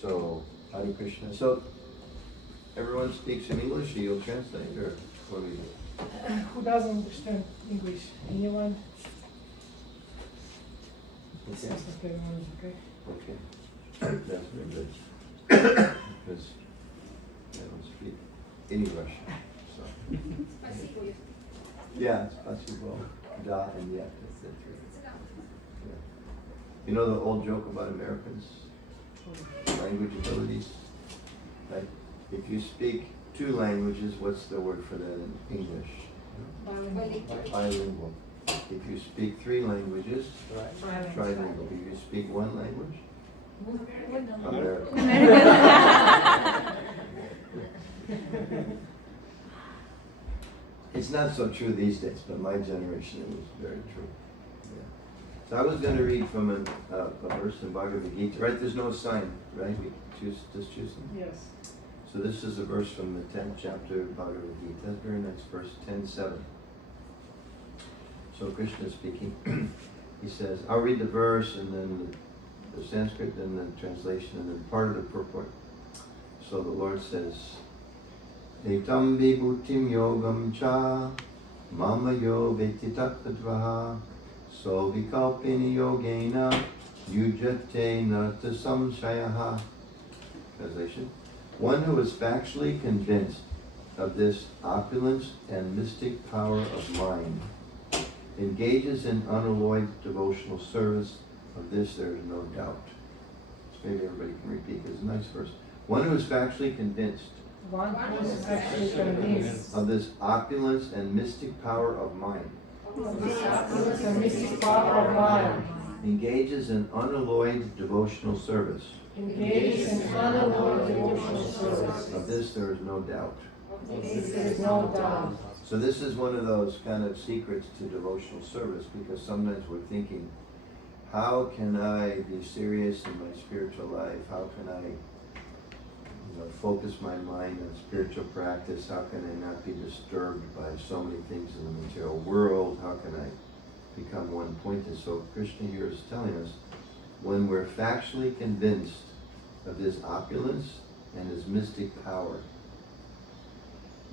So, Hare Krishna. So, everyone speaks in English, you'll translate, or what do we do? Who doesn't understand English? Anyone? Okay. Sounds like everyone is okay. Okay. That's very good. Because I don't speak any Russian. So. Yeah, spasibo. Da and yet. That's it. Yeah. You know the old joke about Americans? Language abilities? Like, if you speak 2 languages, what's the word for that in English? Bilingual. If you speak 3 languages, trilingual. If you speak 1 language, American. It's not so true these days, but my generation it was very true. Yeah. So I was going to read from a verse in Bhagavad Gita. Right, there's no sign, right? We just choose them. Yes. So this is a verse from the 10th chapter of Bhagavad Gita. Very next verse, 10:7. So Krishna is speaking. He says, I'll read the verse and then the Sanskrit, then the translation, and then part of the purport. So the Lord says, Etam vibhutim yogam cha mama yo veti tattvaha so vikalpini yogena yujate nata samshayaha. Translation. One who is factually convinced of this opulence and mystic power of mind engages in unalloyed devotional service. Of this there is no doubt. So maybe everybody can repeat this. Nice verse. One who is factually convinced One who is actually convinced of this opulence and mystic power of mind of this opulence and mystic power of mind engages in unalloyed devotional service. engages in unalloyed devotional service. Of this there is no doubt. Of this there is no doubt. So this is one of those kind of secrets to devotional service, because sometimes we're thinking, how can I be serious in my spiritual life? How can I focus my mind on spiritual practice? How can I not be disturbed by so many things in the material world? How can I become one-pointed? So Krishna here is telling us, when we're factually convinced of his opulence and his mystic power,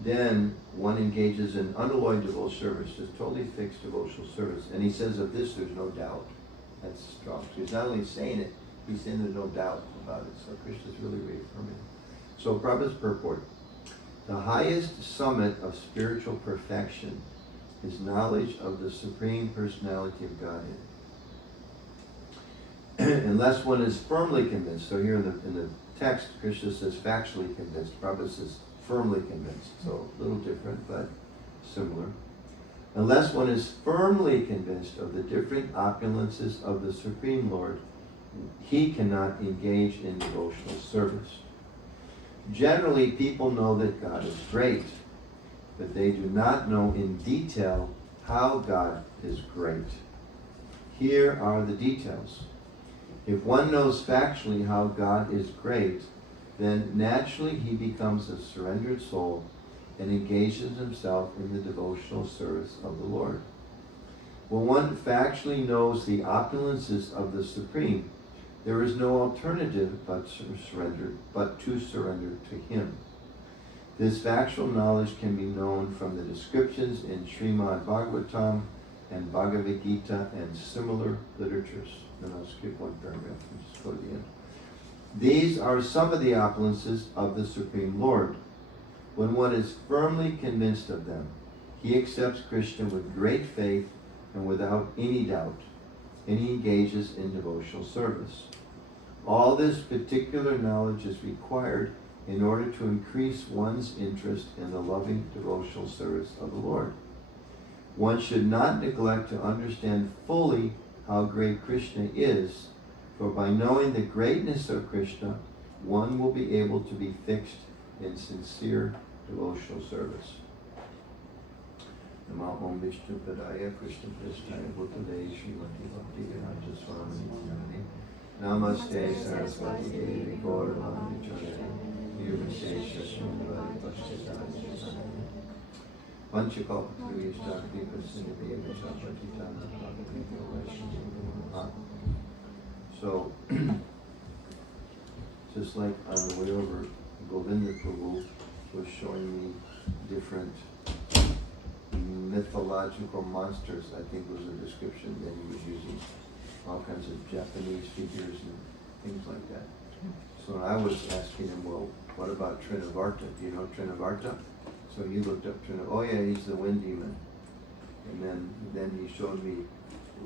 then one engages in unalloyed devotional service, just totally fixed devotional service. And he says of this there's no doubt. That's strong. So he's not only saying it, he's saying there's no doubt about it. So Krishna's really reaffirming. So Prabhupada's purport. The highest summit of spiritual perfection is knowledge of the Supreme Personality of Godhead. Unless one is firmly convinced. So here in the text, Krishna says factually convinced. Prabhupada says firmly convinced. So a little different, but similar. Unless one is firmly convinced of the different opulences of the Supreme Lord, he cannot engage in devotional service. Generally, people know that God is great, but they do not know in detail how God is great. Here are the details. If one knows factually how God is great, then naturally he becomes a surrendered soul and engages himself in the devotional service of the Lord. When one factually knows the opulences of the Supreme, there is no alternative but to surrender to him. This factual knowledge can be known from the descriptions in Srimad Bhagavatam and Bhagavad Gita and similar literatures. Then I'll skip one paragraph and just go to the end. These are some of the opulences of the Supreme Lord. When one is firmly convinced of them, he accepts Krishna with great faith and without any doubt, and he engages in devotional service. All this particular knowledge is required in order to increase one's interest in the loving devotional service of the Lord. One should not neglect to understand fully how great Krishna is, for by knowing the greatness of Krishna, one will be able to be fixed in sincere devotional service. Namo Om Vishnu Padaya Krishna Prasthaya Bhutale Srimati Bhakti Vinaya Swami Nidhi Namaste Saraswati Devi Gauravani Chare Nirvishesha Shundari Bhakti. So, just like on the way over, Govinda Prabhu was showing me different mythological monsters, I think was a description that he was using. All kinds of Japanese figures and things like that. So I was asking him, well, what about Trinavarta? Do you know Trinavarta? So he looked up Trinavarta. Oh yeah, he's the wind demon. And then he showed me,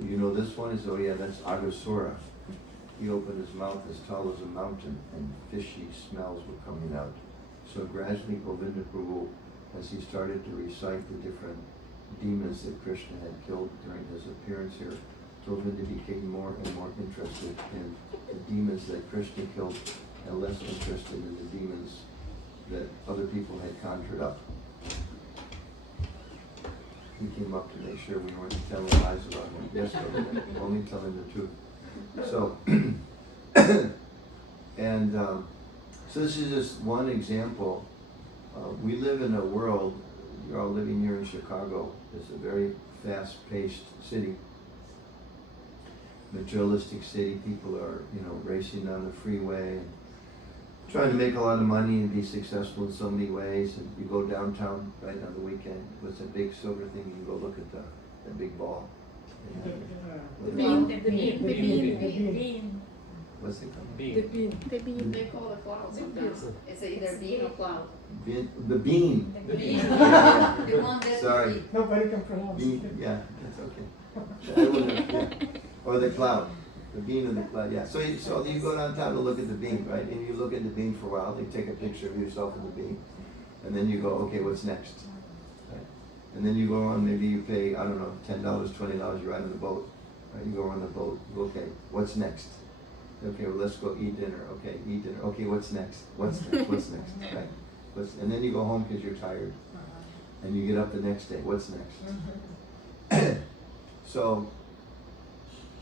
you know this one is, oh yeah, that's Aghasura. He opened his mouth as tall as a mountain and fishy smells were coming out. So gradually Govinda Prabhu, as he started to recite the different demons that Krishna had killed during his appearance here, Govinda became more and more interested in the demons that Krishna killed and less interested in the demons that other people had conjured up. He came up to make sure we weren't telling lies about him. Yes, Govinda, only telling the truth. So, so this is just one example. We live in a world, you're all living here in Chicago. It's a very fast-paced city. Materialistic city. People are, racing down the freeway and trying to make a lot of money and be successful in so many ways. And you go downtown right on the weekend. What's a big silver thing? You can go look at the big ball. The bean. What's it called? The bean. They call it cloud sometimes. It's either bean or cloud. The bean. The bean. Yeah. The one that Sorry. Nobody can pronounce it. Bean. Yeah, that's okay. I wouldn't have, yeah. Or the cloud. The bean of the cloud, yeah. So you go downtown to look at the bean, right? And you look at the bean for a while. You take a picture of yourself in the bean. And then you go, okay, what's next? Right? And then you go on, maybe you pay, I don't know, $10, $20, you ride on the boat. Right? You go on the boat, okay, what's next? Okay, well, let's go eat dinner. Okay, eat dinner. Okay, what's next? What's next? What's next? Right? And then you go home because you're tired. And you get up the next day. What's next? So,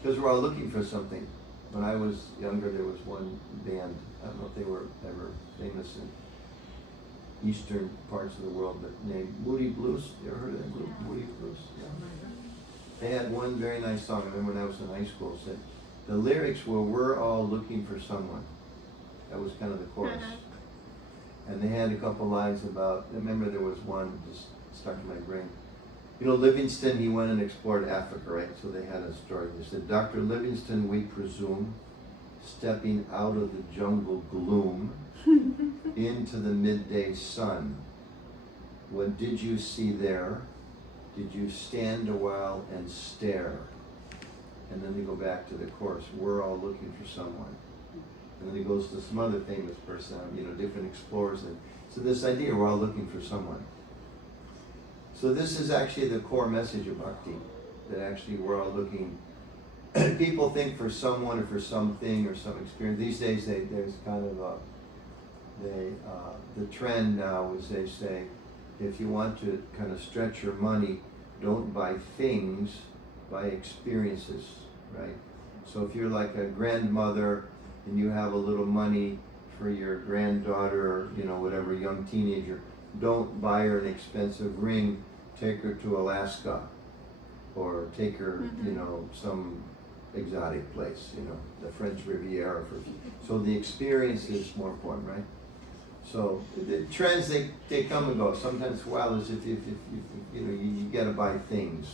because we're all looking for something. When I was younger, there was one band, I don't know if they were ever famous in eastern parts of the world, but named Moody Blues. You ever heard of that group, Moody Blues? Yeah. They had one very nice song, I remember when I was in high school, said, the lyrics were, we're all looking for someone. That was kind of the chorus. And they had a couple lines about, I remember there was one just stuck in my brain. Livingston, he went and explored Africa, right? So they had a story. They said, Dr. Livingston, we presume, stepping out of the jungle gloom into the midday sun. What did you see there? Did you stand a while and stare? And then they go back to the chorus, we're all looking for someone. And then he goes to some other famous person, different explorers. And so this idea, we're all looking for someone. So this is actually the core message of Bhakti, that actually we're all looking. People think for someone or for something or some experience. These days there's kind of the trend now is they say, if you want to kind of stretch your money, don't buy things, buy experiences, right? So if you're like a grandmother and you have a little money for your granddaughter or, whatever, young teenager, don't buy her an expensive ring, take her to Alaska or take her, some exotic place, the French Riviera. So the experience is more important, right? So the trends, they come and go. Sometimes for a while, as if you got to buy things.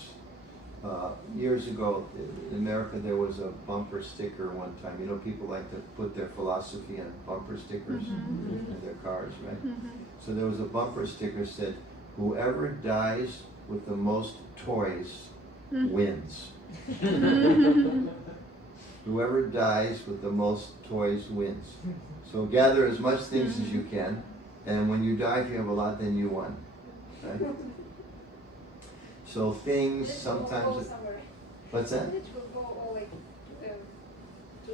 Years ago in America, there was a bumper sticker one time. People like to put their philosophy on bumper stickers in their cars, right? So there was a bumper sticker that said, whoever dies with the most toys wins. Whoever dies with the most toys wins. So gather as much things as you can, and when you die, if you have a lot, then you won. Right? So things sometimes. What's that?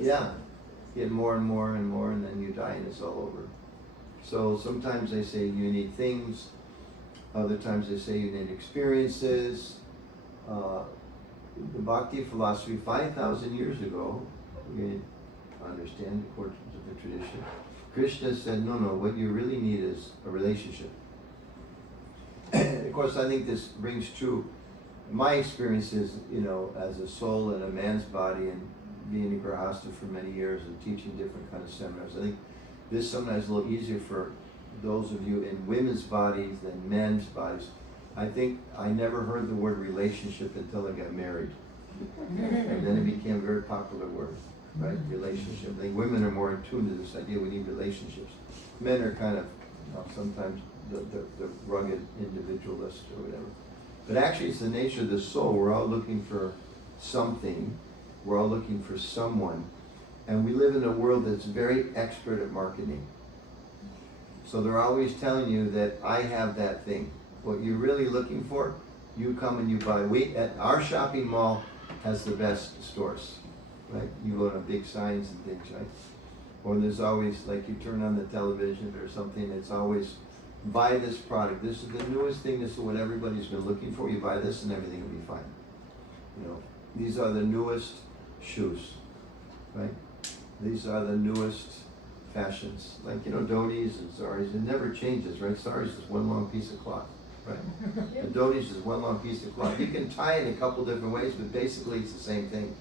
Yeah, get more and more and more, and then you die, and it's all over. So sometimes they say you need things. Other times they say you need experiences. The Bhakti philosophy 5,000 years ago, we understand according to the tradition, Krishna said, no, what you really need is a relationship. Of course, I think this rings true. My experience is, as a soul in a man's body and being a grahasta for many years and teaching different kind of seminars, I think this sometimes is a little easier for those of you in women's bodies than men's bodies. I think I never heard the word relationship until I got married. And then it became a very popular word, right? Relationship. I think women are more in tune to this idea we need relationships. Men are kind of sometimes the rugged individualist or whatever. But actually it's the nature of the soul. We're all looking for something. We're all looking for someone. And we live in a world that's very expert at marketing. So they're always telling you that I have that thing. What you're really looking for, you come and you buy. At our shopping mall has the best stores, right? You go to big signs and things, right? Or there's always, like you turn on the television or something, it's always, buy this product. This is the newest thing. This is what everybody's been looking for. You buy this and everything will be fine. These are the newest shoes, right? These are the newest fashions. Like, dhotis and saris, it never changes, right? Saris is one long piece of cloth, right? The dhotis is one long piece of cloth. You can tie it in a couple different ways, but basically it's the same thing.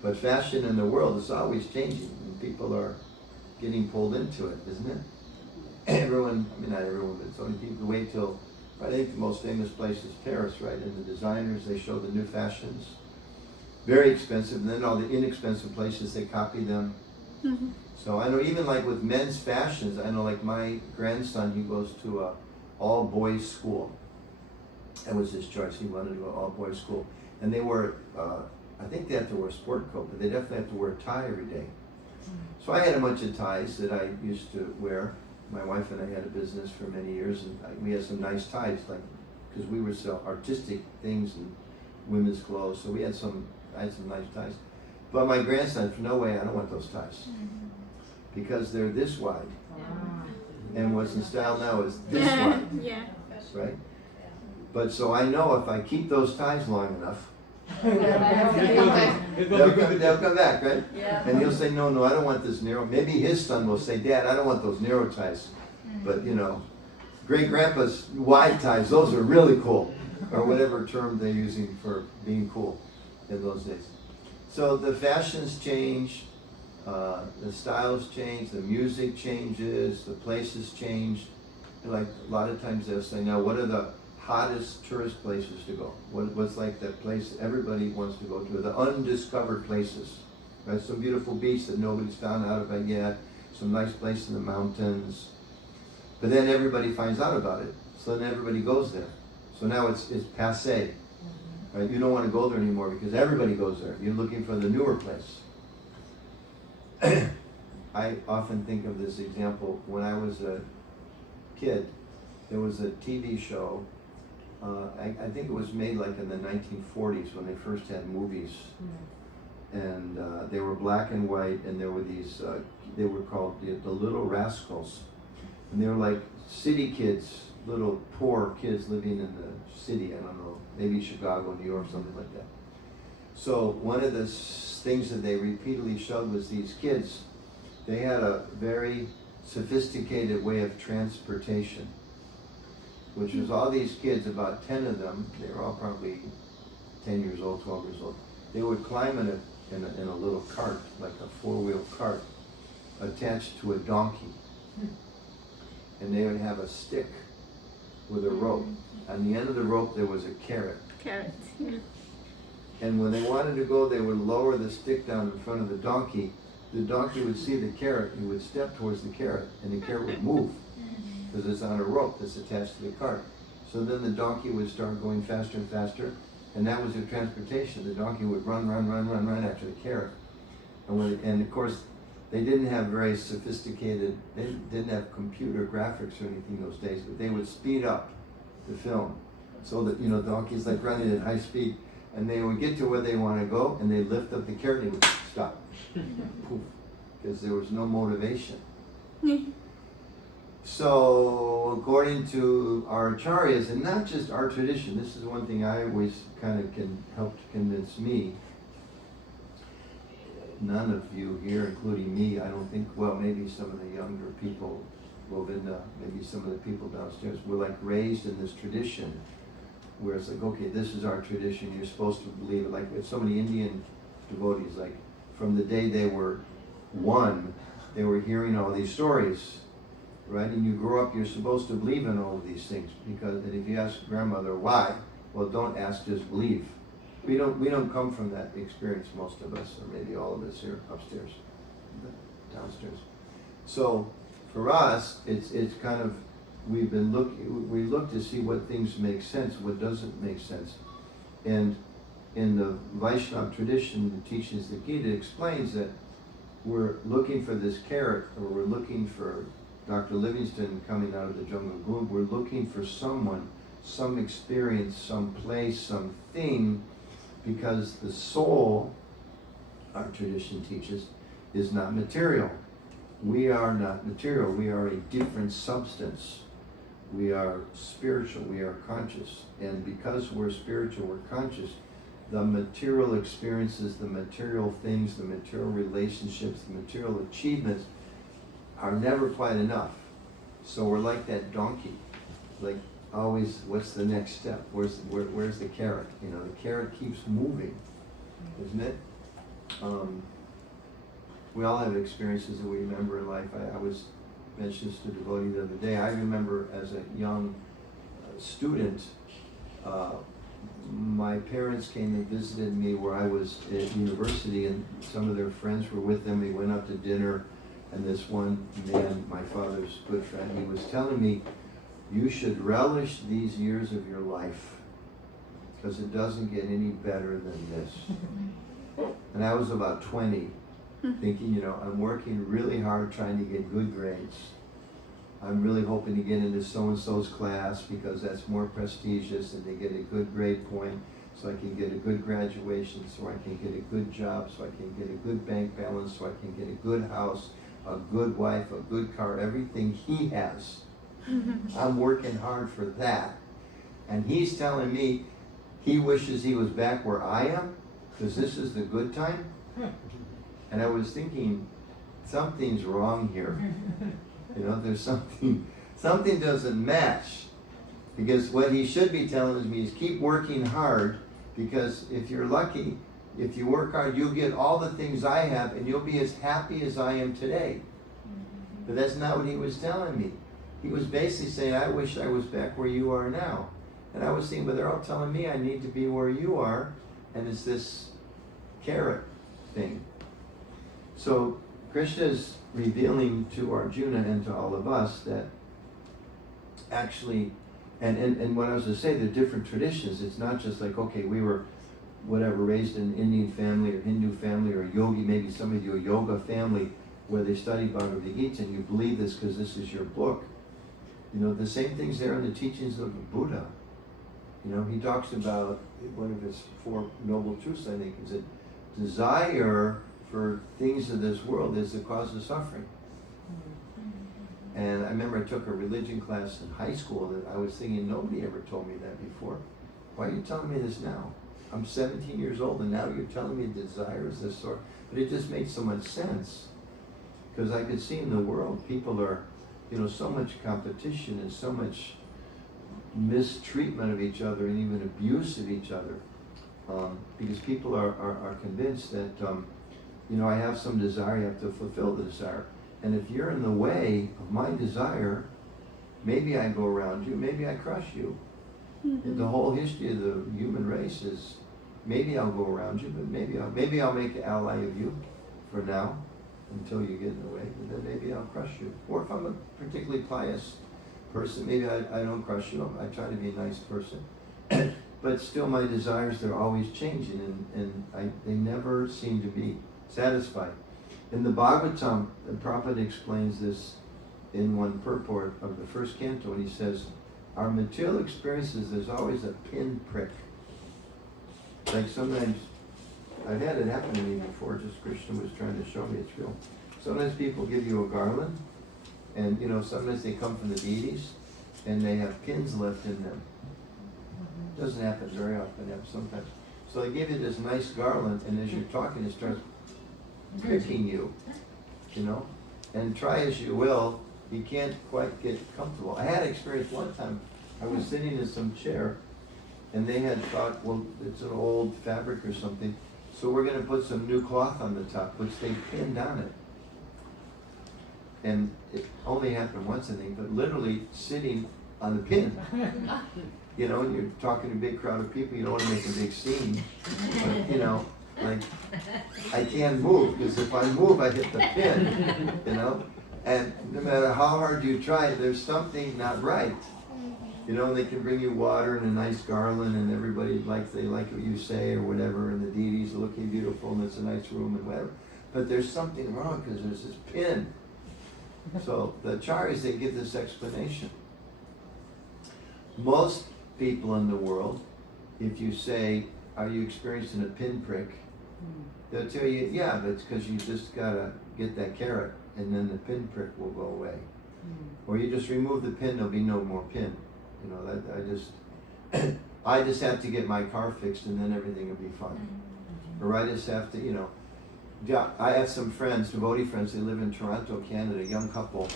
But fashion in the world is always changing, and people are getting pulled into it, isn't it? Everyone, not everyone, but it's only people wait till, I think the most famous place is Paris, right? And the designers, they show the new fashions. Very expensive, and then all the inexpensive places, they copy them. Mm-hmm. So I know even like with men's fashions, I know like my grandson, he goes to a all-boys school. That was his choice, he wanted to go to all-boys school. And they wear, I think they have to wear a sport coat, but they definitely have to wear a tie every day. So I had a bunch of ties that I used to wear. My wife and I had a business for many years, and we had some nice ties, like, because we would sell artistic things and women's clothes, so I had some nice ties. But my grandson, no way, I don't want those ties. Because they're this wide. And what's in style now is this wide. Yeah. Right? But so I know if I keep those ties long enough, they'll come back, right? Yeah. And he'll say, no, I don't want this narrow. Maybe his son will say, Dad, I don't want those narrow ties. But great grandpa's wide ties, those are really cool. Or whatever term they're using for being cool in those days. So the fashions change, the styles change, the music changes, the places change. And like a lot of times they'll say, now what are the hottest tourist places to go? What's like that place everybody wants to go to? The undiscovered places, right? Some beautiful beach that nobody's found out about yet, some nice place in the mountains. But then everybody finds out about it, so then everybody goes there. So now it's passé, right? You don't want to go there anymore because everybody goes there. You're looking for the newer place. I often think of this example. When I was a kid, there was a TV show. I think it was made like in the 1940s when they first had movies. And they were black and white, and there were these, they were called the Little Rascals. And they were like city kids, little poor kids living in the city, I don't know, maybe Chicago, New York, something like that. So one of the things that they repeatedly showed was these kids, they had a very sophisticated way of transportation, which was all these kids, about 10 of them, they were all probably 10 years old, 12 years old. They would climb in a little cart, like a 4-wheel cart, attached to a donkey. And they would have a stick with a rope. On the end of the rope there was a carrot. Carrot. Yeah. And when they wanted to go, they would lower the stick down in front of the donkey. The donkey would see the carrot, he would step towards the carrot, and the carrot would move, because it's on a rope that's attached to the cart. So then the donkey would start going faster and faster, and that was their transportation. The donkey would run after the carrot. And of course, they didn't have very sophisticated, they didn't have computer graphics or anything those days, but they would speed up the film so that, donkeys like running at high speed, and they would get to where they want to go, and they'd lift up the carrot and they would stop. Poof, because there was no motivation. So, according to our acharyas, and not just our tradition, this is one thing I always kind of can help to convince me. None of you here, including me, I don't think, well, maybe some of the younger people Govinda, maybe some of the people downstairs, we're like raised in this tradition where it's like, okay, this is our tradition, you're supposed to believe it. Like with so many Indian devotees, like from the day they were one, they were hearing all these stories, right? And you grow up, you're supposed to believe in all of these things, because and if you ask grandmother why, well, don't ask, just believe. We don't come from that experience, most of us, or maybe all of us here upstairs, downstairs. So for us, it's kind of, we look to see what things make sense, what doesn't make sense. And in the Vaishnava tradition, the teachings of the Gita explains that we're looking for this carrot, or we're looking for Dr. Livingston coming out of the jungle gloom. We're looking for someone, some experience, some place, something, because the soul, our tradition teaches, is not material. We are not material. We are a different substance. We are spiritual. We are conscious. And because we're spiritual, we're conscious, the material experiences, the material things, the material relationships, the material achievements are never quite enough. So we're like that donkey. Like always, what's the next step? Where's the carrot? You know, the carrot keeps moving, isn't it? We all have experiences that we remember in life. I was mentioned this to a devotee the other day. I remember as a young student, my parents came and visited me where I was at university, and some of their friends were with them. We went out to dinner, and this one man, my father's good friend, he was telling me, you should relish these years of your life, because it doesn't get any better than this. And I was about 20, thinking, you know, I'm working really hard trying to get good grades. I'm really hoping to get into so-and-so's class because that's more prestigious, and they get a good grade point, so I can get a good graduation, so I can get a good job, so I can get a good bank balance, so I can get a good house, a good wife, a good car, everything he has. I'm working hard for that. And he's telling me he wishes he was back where I am, because this is the good time. And I was thinking, something's wrong here. You know, there's something doesn't match. Because what he should be telling me is keep working hard, because if you're lucky, if you work hard, you'll get all the things I have, and you'll be as happy as I am today. But that's not what he was telling me. He was basically saying, I wish I was back where you are now. And I was thinking, but they're all telling me I need to be where you are, and it's this carrot thing. So Krishna is revealing to Arjuna and to all of us that actually, and what I was going to say, they're different traditions. It's not just like, okay, we were whatever, raised in an Indian family or Hindu family or yogi, maybe some of you a yoga family where they study Bhagavad Gita and you believe this because this is your book. You know, the same things there in the teachings of the Buddha. You know, he talks about one of his 4 noble truths, I think, is that desire for things of this world is the cause of suffering. And I remember I took a religion class in high school that I was thinking, nobody ever told me that before. Why are you telling me this now? I'm 17 years old and now you're telling me desire is this sort. But it just made so much sense. Because I could see in the world, people are, you know, so much competition and so much mistreatment of each other and even abuse of each other. Because people are convinced that, you know, I have some desire, you have to fulfill the desire. And if you're in the way of my desire, maybe I go around you, maybe I crush you. Mm-hmm. The whole history of the human race is, maybe I'll go around you, but maybe I'll make an ally of you for now, until you get in the way, and then maybe I'll crush you. Or if I'm a particularly pious person, maybe I don't crush you, I try to be a nice person. But still my desires, they're always changing, and they never seem to be satisfied. In the Bhagavatam, the Prabhupada explains this in one purport of the first canto, and he says, our material experiences, there's always a pinprick. Like sometimes, I've had it happen to me before, just Krishna was trying to show me it's real. Sometimes people give you a garland, and you know, sometimes they come from the deities, and they have pins left in them. It doesn't happen very often, it happens sometimes. So they give you this nice garland, and as you're talking, it starts pricking you, you know? And try as you will, You can't quite get comfortable. I had experience one time. I was sitting in some chair, and they had thought, well, it's an old fabric or something, so we're going to put some new cloth on the top, which they pinned on it. And it only happened once, I think, but literally sitting on the pin. You know, and you're talking to a big crowd of people, you don't want to make a big scene. But, you know, like, I can't move, because if I move, I hit the pin, you know? And no matter how hard you try, there's something not right. You know, they can bring you water and a nice garland, and everybody they like what you say or whatever, and the deities are looking beautiful, and it's a nice room and whatever. But there's something wrong, because there's this pin. So the acharyas, they give this explanation. Most people in the world, if you say, are you experiencing a pinprick? They'll tell you, yeah, but it's because you just gotta get that carrot, and then the pinprick will go away. Or you just remove the pin, there'll be no more pin. You know, that I just have to get my car fixed, and then everything will be fine. Or I just have to, you know, I have some friends, devotee friends, they live in Toronto, Canada, a young couple,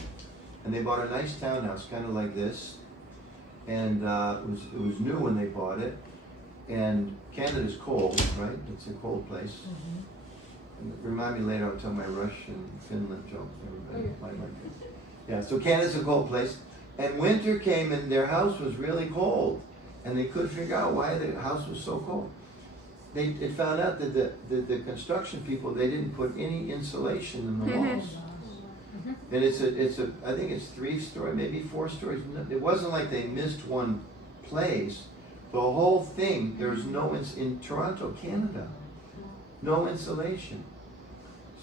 and they bought a nice townhouse, kind of like this, and it was new when they bought it, and Canada's cold, right? It's a cold place. And remind me later, I'll tell my Russian, Finland joke. Everybody might like it. Yeah, so Canada's a cold place, and winter came, and their house was really cold, and they couldn't figure out why the house was so cold. They found out that the construction people, they didn't put any insulation in the walls. And I think it's 3-story, maybe 4 stories. It wasn't like they missed one place. The whole thing, there's no, in Toronto, Canada, no insulation.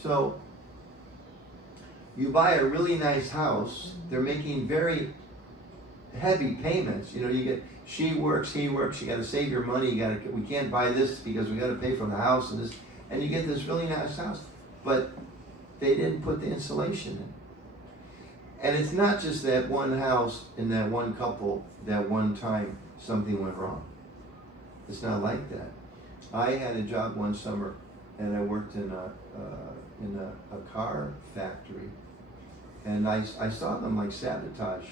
So you buy a really nice house, they're making very heavy payments. You know, you get, she works, he works, you gotta save your money, we can't buy this because we gotta pay for the house and this, and you get this really nice house, but they didn't put the insulation in. And it's not just that one house and that one couple, that one time something went wrong. It's not like that. I had a job one summer, and I worked in a car factory, and I saw them like sabotage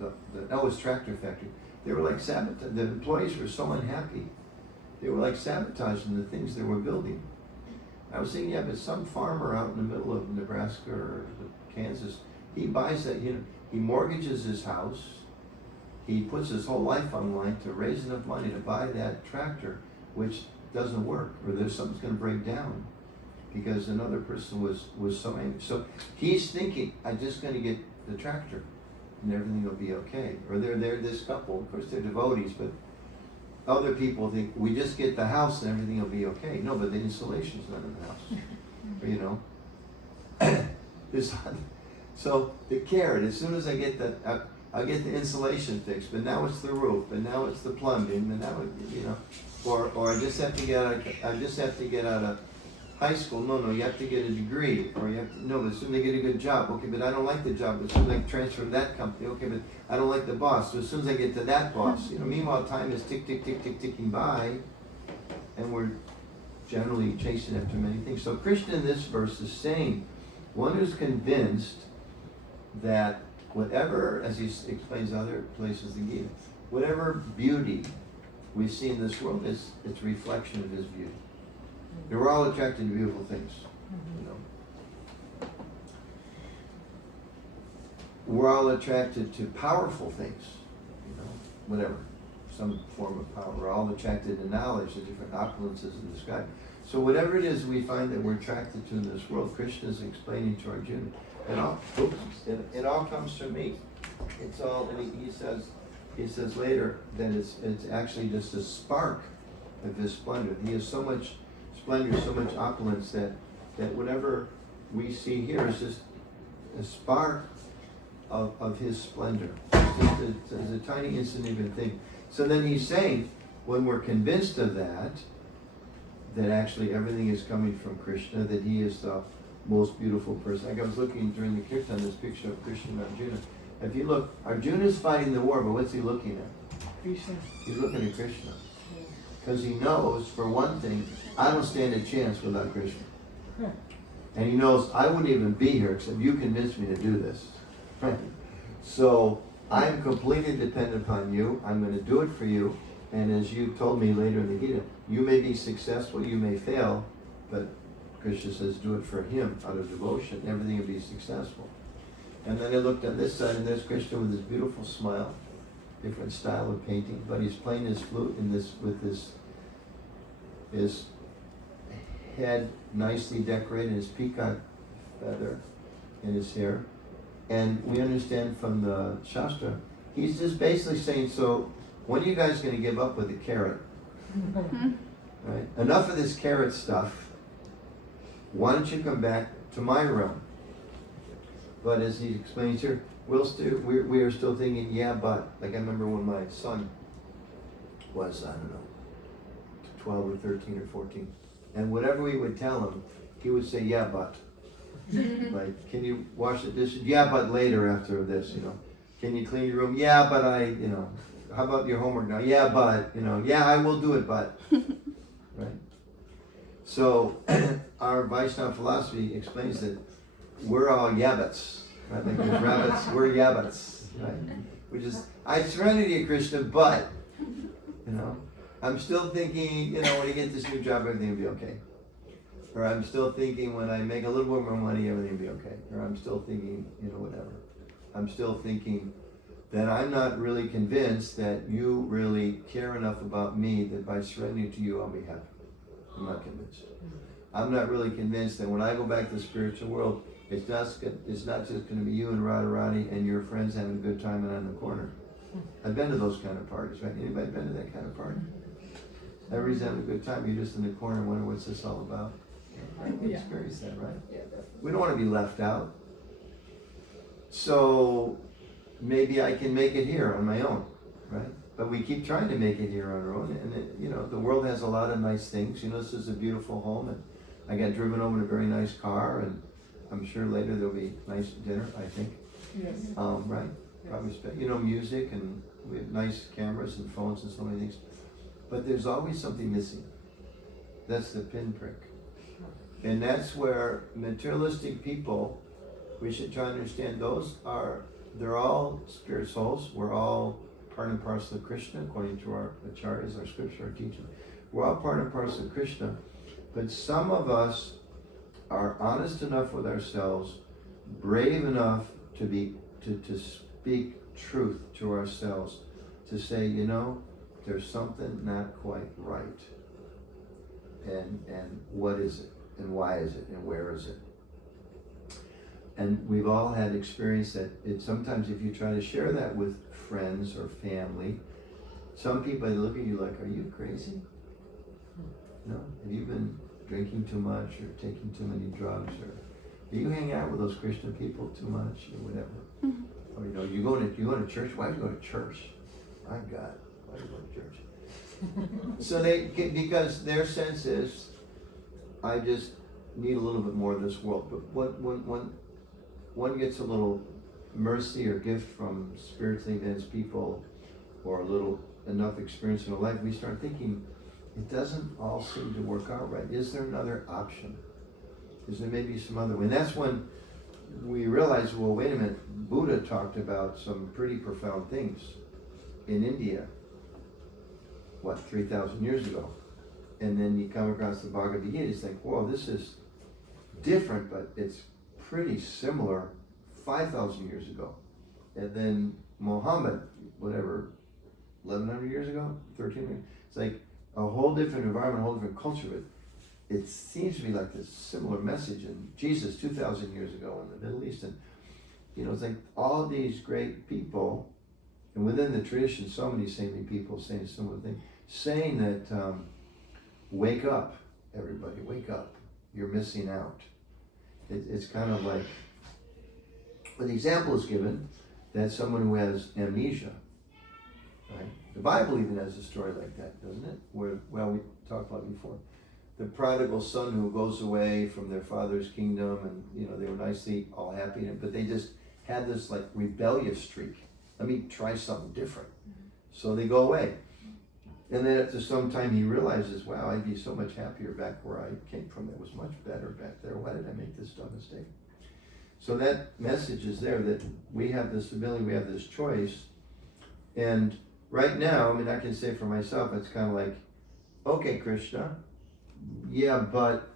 it was tractor factory. They were like sabotage. The employees were so unhappy. They were like sabotaging the things they were building. I was thinking, yeah, but some farmer out in the middle of Nebraska or Kansas, he buys that, you know, he mortgages his house, he puts his whole life on the line to raise enough money to buy that tractor, which doesn't work, or there's something's going to break down because another person was so angry. So he's thinking, I'm just going to get the tractor and everything will be okay. Or they're this couple, of course they're devotees, but other people think, we just get the house and everything will be okay. No, but the insulation's not in the house, you know. So the carrot, as soon as I get I'll get the insulation fixed, but now it's the roof, and now it's the plumbing, and now you know, or I just have to get out of high school. No, you have to get a degree, or you have to, no, as soon as I get a good job, okay, but I don't like the job. As soon as I transfer to that company, okay, but I don't like the boss. So as soon as I get to that boss, you know, meanwhile time is ticking by, and we're generally chasing after many things. So Krishna in this verse is saying, one who's convinced that whatever, as he explains other places in Gita, whatever beauty we see in this world is it's a reflection of his beauty. We're all attracted to beautiful things, you know. We're all attracted to powerful things, you know, whatever, some form of power. We're all attracted to knowledge, the different opulences in the sky. So whatever it is we find that we're attracted to in this world, Krishna is explaining to Arjuna. It all comes from me. It's all, and he says later that it's actually just a spark of his splendor. He has so much splendor, so much opulence that whatever we see here is just a spark of his splendor. It's a tiny insignificant thing. So then he's saying, when we're convinced of that actually everything is coming from Krishna, that he is the most beautiful person. Like I was looking during the kirtan, this picture of Krishna and Arjuna. If you look, Arjuna's fighting the war, but what's he looking at? Krishna. He's looking at Krishna. Because he knows, for one thing, I don't stand a chance without Krishna. And he knows, I wouldn't even be here except you convinced me to do this. So I'm completely dependent upon you. I'm going to do it for you. And as you told me later in the Gita, you may be successful, you may fail, but Krishna says do it for him out of devotion. Everything will be successful. And then I looked on this side, and there's Krishna with his beautiful smile, different style of painting, but he's playing his flute in this with his head nicely decorated, his peacock feather in his hair. And we understand from the Shastra, he's just basically saying, so when are you guys going to give up with the carrot? Right? Enough of this carrot stuff. Why don't you come back to my realm? But as he explains here, we are still thinking, yeah, but. Like I remember when my son was, I don't know, 12 or 13 or 14. And whatever we would tell him, he would say, yeah, but. Like, can you wash the dishes? Yeah, but later after this, Can you clean your room? Yeah, but how about your homework now? Yeah, but, yeah, I will do it, but. Right? So, our Vaishnava philosophy explains that we're all yabbits. Right? Like there's rabbits, we're yabbits. Right? Which is, I surrender to you, Krishna, but, I'm still thinking, when you get this new job, everything will be okay. Or I'm still thinking when I make a little bit more money, everything will be okay. Or I'm still thinking, whatever. I'm still thinking that I'm not really convinced that you really care enough about me that by surrendering to you, I'll be happy. I'm not convinced. I'm not really convinced that when I go back to the spiritual world, it's not just going to be you and Radharani and your friends having a good time and I'm in the corner. I've been to those kind of parties, right? Anybody been to that kind of party? Everybody's having a good time. You're just in the corner wondering what's this all about. Right? We experience that, right? Yeah, definitely. We don't want to be left out. So maybe I can make it here on my own, right? But we keep trying to make it here on our own. And the world has a lot of nice things. This is a beautiful home, and I got driven over in a very nice car, and I'm sure later there'll be nice dinner, I think. Yes. Right? Probably, music, and we have nice cameras and phones and so many things. But there's always something missing. That's the pinprick. And that's where materialistic people, we should try to understand they're all spirit souls. We're all part and parcel of Krishna, according to our acharyas, our scripture, our teaching. We're all part and parcel of Krishna. But some of us are honest enough with ourselves, brave enough to speak truth to ourselves, to say, there's something not quite right. And what is it? And why is it? And where is it? And we've all had experience that sometimes if you try to share that with friends or family, some people look at you like, are you crazy? Have you been drinking too much or taking too many drugs, or do you hang out with those Krishna people too much or whatever? Or you go to church? Why do you go to church? My God, why do you go to church? So because their sense is, I just need a little bit more of this world. But when one gets a little mercy or gift from spiritually advanced people, or enough experience in life, we start thinking, it doesn't all seem to work out right. Is there another option? Is there maybe some other way? And that's when we realize, well, wait a minute, Buddha talked about some pretty profound things in India, 3,000 years ago. And then you come across the Bhagavad Gita, it's like, whoa, this is different, but it's pretty similar 5,000 years ago. And then Muhammad, 1,100 years ago, 1,300, it's like a whole different environment, a whole different culture. But it seems to be like this similar message in Jesus 2,000 years ago in the Middle East. And, it's like all these great people, and within the tradition, so many saintly people saying similar things, saying that, wake up, everybody, wake up. You're missing out. It's kind of like, but the example is given that someone who has amnesia, right? The Bible even has a story like that, doesn't it? Where, we talked about it before. The prodigal son who goes away from their father's kingdom, and they were nicely all happy, but they just had this like rebellious streak. Let me try something different. So they go away. And then after some time he realizes, wow, I'd be so much happier back where I came from. It was much better back there. Why did I make this dumb mistake? So that message is there that we have this ability, we have this choice. And right now, I mean, I can say for myself, it's kind of like, okay, Krishna, yeah, but,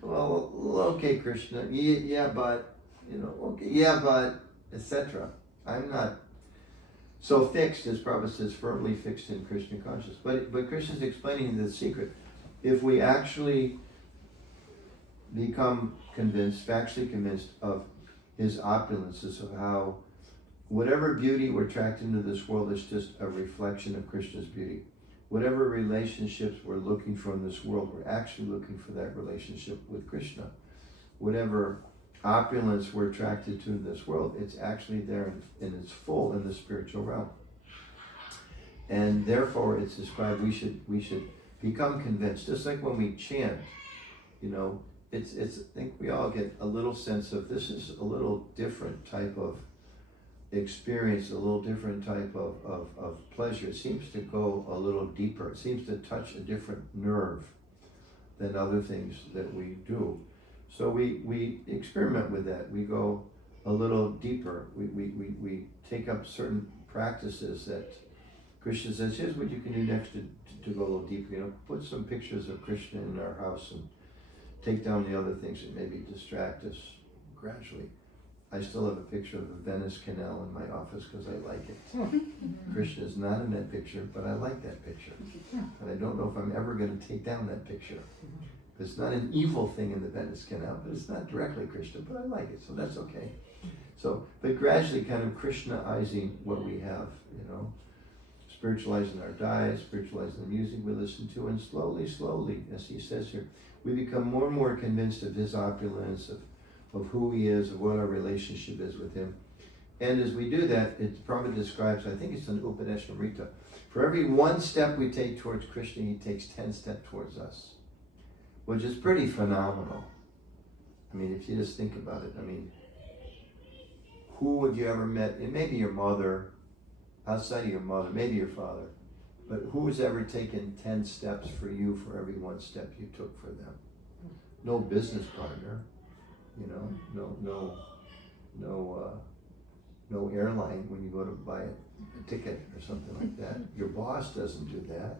well, okay, Krishna, yeah, but, okay, yeah, but, etc. I'm not so fixed, as Prabhupada says, firmly fixed in Krishna consciousness. But Krishna's explaining the secret. If we actually become convinced, factually convinced of his opulences, of how whatever beauty we're attracted into this world is just a reflection of Krishna's beauty. Whatever relationships we're looking for in this world, we're actually looking for that relationship with Krishna. Whatever opulence we're attracted to in this world, it's actually there in its full in the spiritual realm. And therefore it's described we should become convinced. Just like when we chant, it's I think we all get a little sense of this is a little different type of experience, a little different type of pleasure. It seems to go a little deeper. It seems to touch a different nerve than other things that we do. So we experiment with that. We go a little deeper. We take up certain practices that Krishna says, here's what you can do next to go a little deeper. Put some pictures of Krishna in our house and take down the other things that maybe distract us gradually. I still have a picture of the Venice Canal in my office because I like it. Krishna is not in that picture, but I like that picture. And I don't know if I'm ever going to take down that picture. It's not an evil thing in the Venice Canal, but it's not directly Krishna, but I like it, so that's okay. So, but gradually kind of Krishnaizing what we have, spiritualizing our diet, spiritualizing the music we listen to, and slowly, as he says here, we become more and more convinced of his opulence, of who he is, of what our relationship is with him. And as we do that, it probably describes, I think it's an Upanishadamrita, for every one step we take towards Krishna, he takes 10 steps towards us, which is pretty phenomenal. I mean, if you just think about it, who would you ever met? It may be your mother, outside of your mother, maybe your father, but who has ever taken 10 steps for you for every one step you took for them? No business partner, no airline when you go to buy a ticket or something like that. Your boss doesn't do that.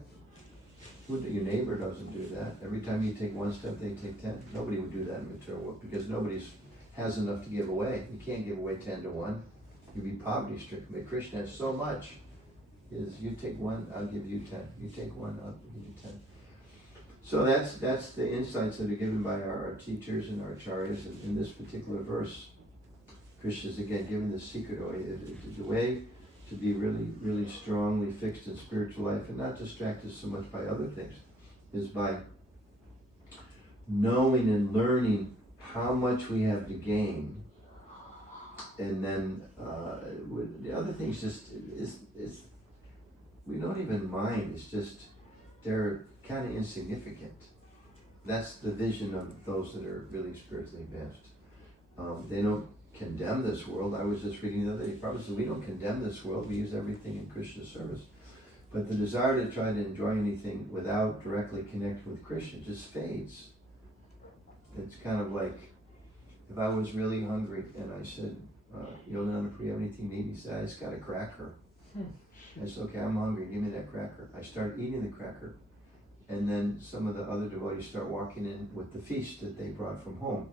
Your neighbor doesn't do that. Every time you take one step, they take 10. Nobody would do that in material world because nobody has enough to give away. You can't give away 10 to 1. You'd be poverty stricken. But Krishna has so much. You take one, I'll give you 10. You take one, I'll give you 10. So that's the insights that are given by our teachers and our acharyas. In this particular verse, Krishna is again giving the secret away. The way to be really, really strongly fixed in spiritual life and not distracted so much by other things is by knowing and learning how much we have to gain. And then the other things just is we don't even mind. It's just they're kind of insignificant. That's the vision of those that are really spiritually advanced. They don't condemn this world. I was just reading the other day, Prabhupada said, we don't condemn this world. We use everything in Krishna's service. But the desire to try to enjoy anything without directly connecting with Krishna just fades. It's kind of like if I was really hungry and I said, Yonana, do you have anything to eat? He said, I just got a cracker. I said, okay, I'm hungry. Give me that cracker. I start eating the cracker. And then some of the other devotees start walking in with the feast that they brought from home.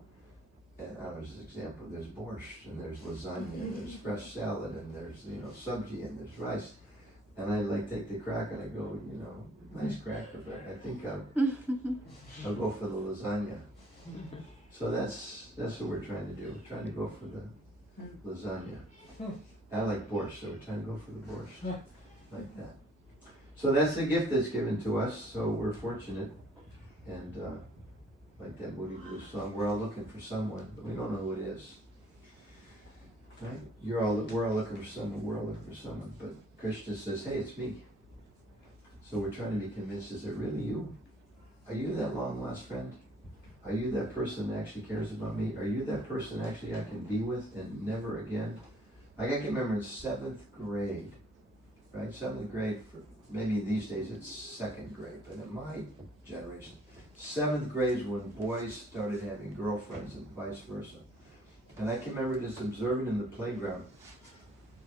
And I was an example, there's borscht, and there's lasagna, and there's fresh salad, and there's, sabji, and there's rice. And I take the cracker and I go, nice cracker, but I think I'll go for the lasagna. So that's what we're trying to do. We're trying to go for the lasagna. I like borscht, so we're trying to go for the borscht, like that. So that's the gift that's given to us, so we're fortunate. And like that Moody Blues song, we're all looking for someone, but we don't know who it is. Right? We're all looking for someone, we're all looking for someone, but Krishna says, hey, it's me. So we're trying to be convinced, is it really you? Are you that long lost friend? Are you that person that actually cares about me? Are you that person actually I can be with and never again? I can remember in 7th grade, right? 7th grade, maybe these days it's 2nd grade, but in my generation, 7th grade is when boys started having girlfriends and vice versa. And I can remember just observing in the playground.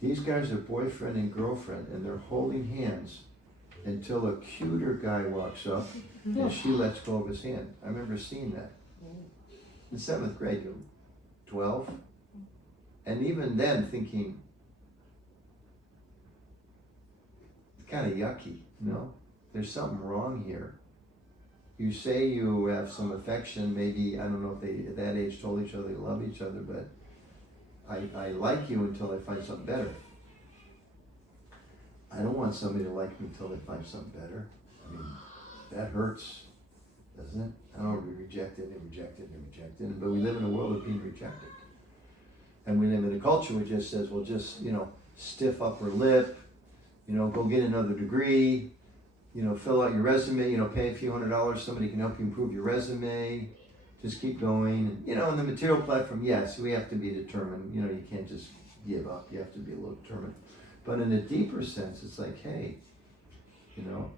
These guys are boyfriend and girlfriend, and they're holding hands until a cuter guy walks up and she lets go of his hand. I remember seeing that. In 7th grade, you're 12. And even then thinking, it's kind of yucky, you know? There's something wrong here. You say you have some affection, maybe, I don't know if they at that age told each other they love each other, but I like you until I find something better. I don't want somebody to like me until they find something better. I mean, that hurts, doesn't it? I don't want to be rejected and rejected and rejected, but we live in a world of being rejected. And we live in a culture which just says, well, just, you know, stiff upper lip, you know, go get another degree, you know, fill out your resume, you know, pay a few $100, somebody can help you improve your resume, just keep going. And, you know, in the material platform, yes, we have to be determined. You know, you can't just give up. You have to be a little determined. But in a deeper sense, it's like, hey, you know,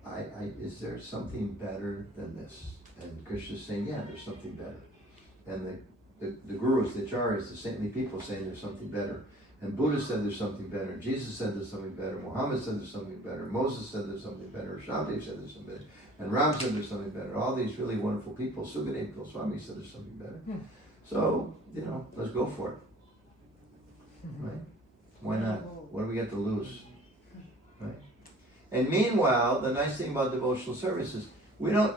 is there something better than this? And Krishna's saying, yeah, there's something better. And the gurus, the acharyas, the saintly people saying there's something better. And Buddha said there's something better. Jesus said there's something better. Muhammad said there's something better. Moses said there's something better. Shanti said there's something better. And Ram said there's something better. All these really wonderful people. Sukadeva Goswami said there's something better. So, you know, let's go for it. Right? Why not? What do we got to lose? Right? And meanwhile, the nice thing about devotional service is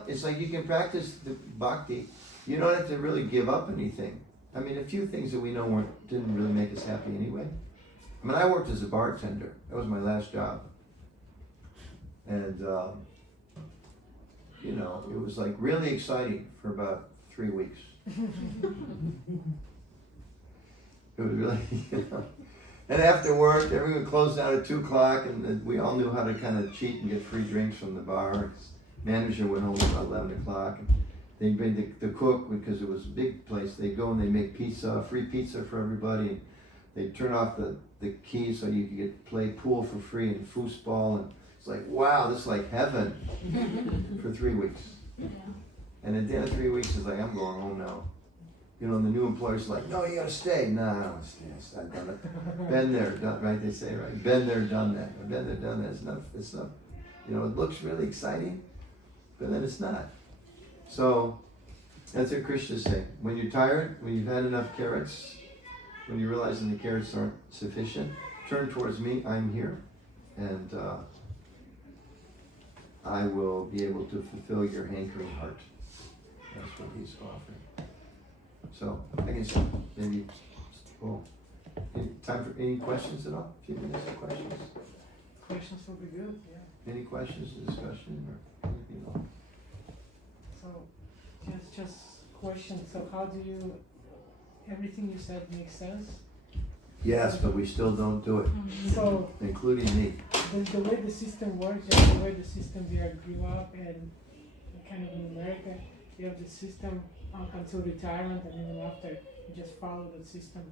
it's like you can practice the bhakti. You don't have to really give up anything. I mean, a few things that we know didn't really make us happy anyway. I mean, I worked as a bartender. That was my last job. And, you know, it was like really exciting for about 3 weeks. It was really, you know. And after work, everyone closed down at 2 o'clock, and we all knew how to kind of cheat and get free drinks from the bar. Manager went home about 11 o'clock. They made the cook, because it was a big place, they go and they make pizza, free pizza for everybody. And they turn off the key so you could play pool for free and foosball. And it's like, wow, this is like heaven for 3 weeks. And at the end of 3 weeks, it's like, I'm going home now. You know, and the new employer's like, no, you gotta stay. No, I don't want to stay. I've done it. Been there, done, right? They say, right? Been there, done that. Been there, done that. It's not, you know, it looks really exciting, but then it's not. So that's what Krishna's saying. When you're tired, when you've had enough carrots, when you're realizing the carrots aren't sufficient, turn towards me. I'm here, and I will be able to fulfill your hankering heart. That's what he's offering. So I guess maybe, time for any questions at all? A few minutes of questions. Questions will be good, yeah. Any questions, discussion, or anything else? So, just question. So, how do you? Everything you said makes sense. Yes, but we still don't do it. So, including me. The way the system works, and the way the system there grew up, and kind of in America, you have the system up until retirement, and even after, you just follow that system.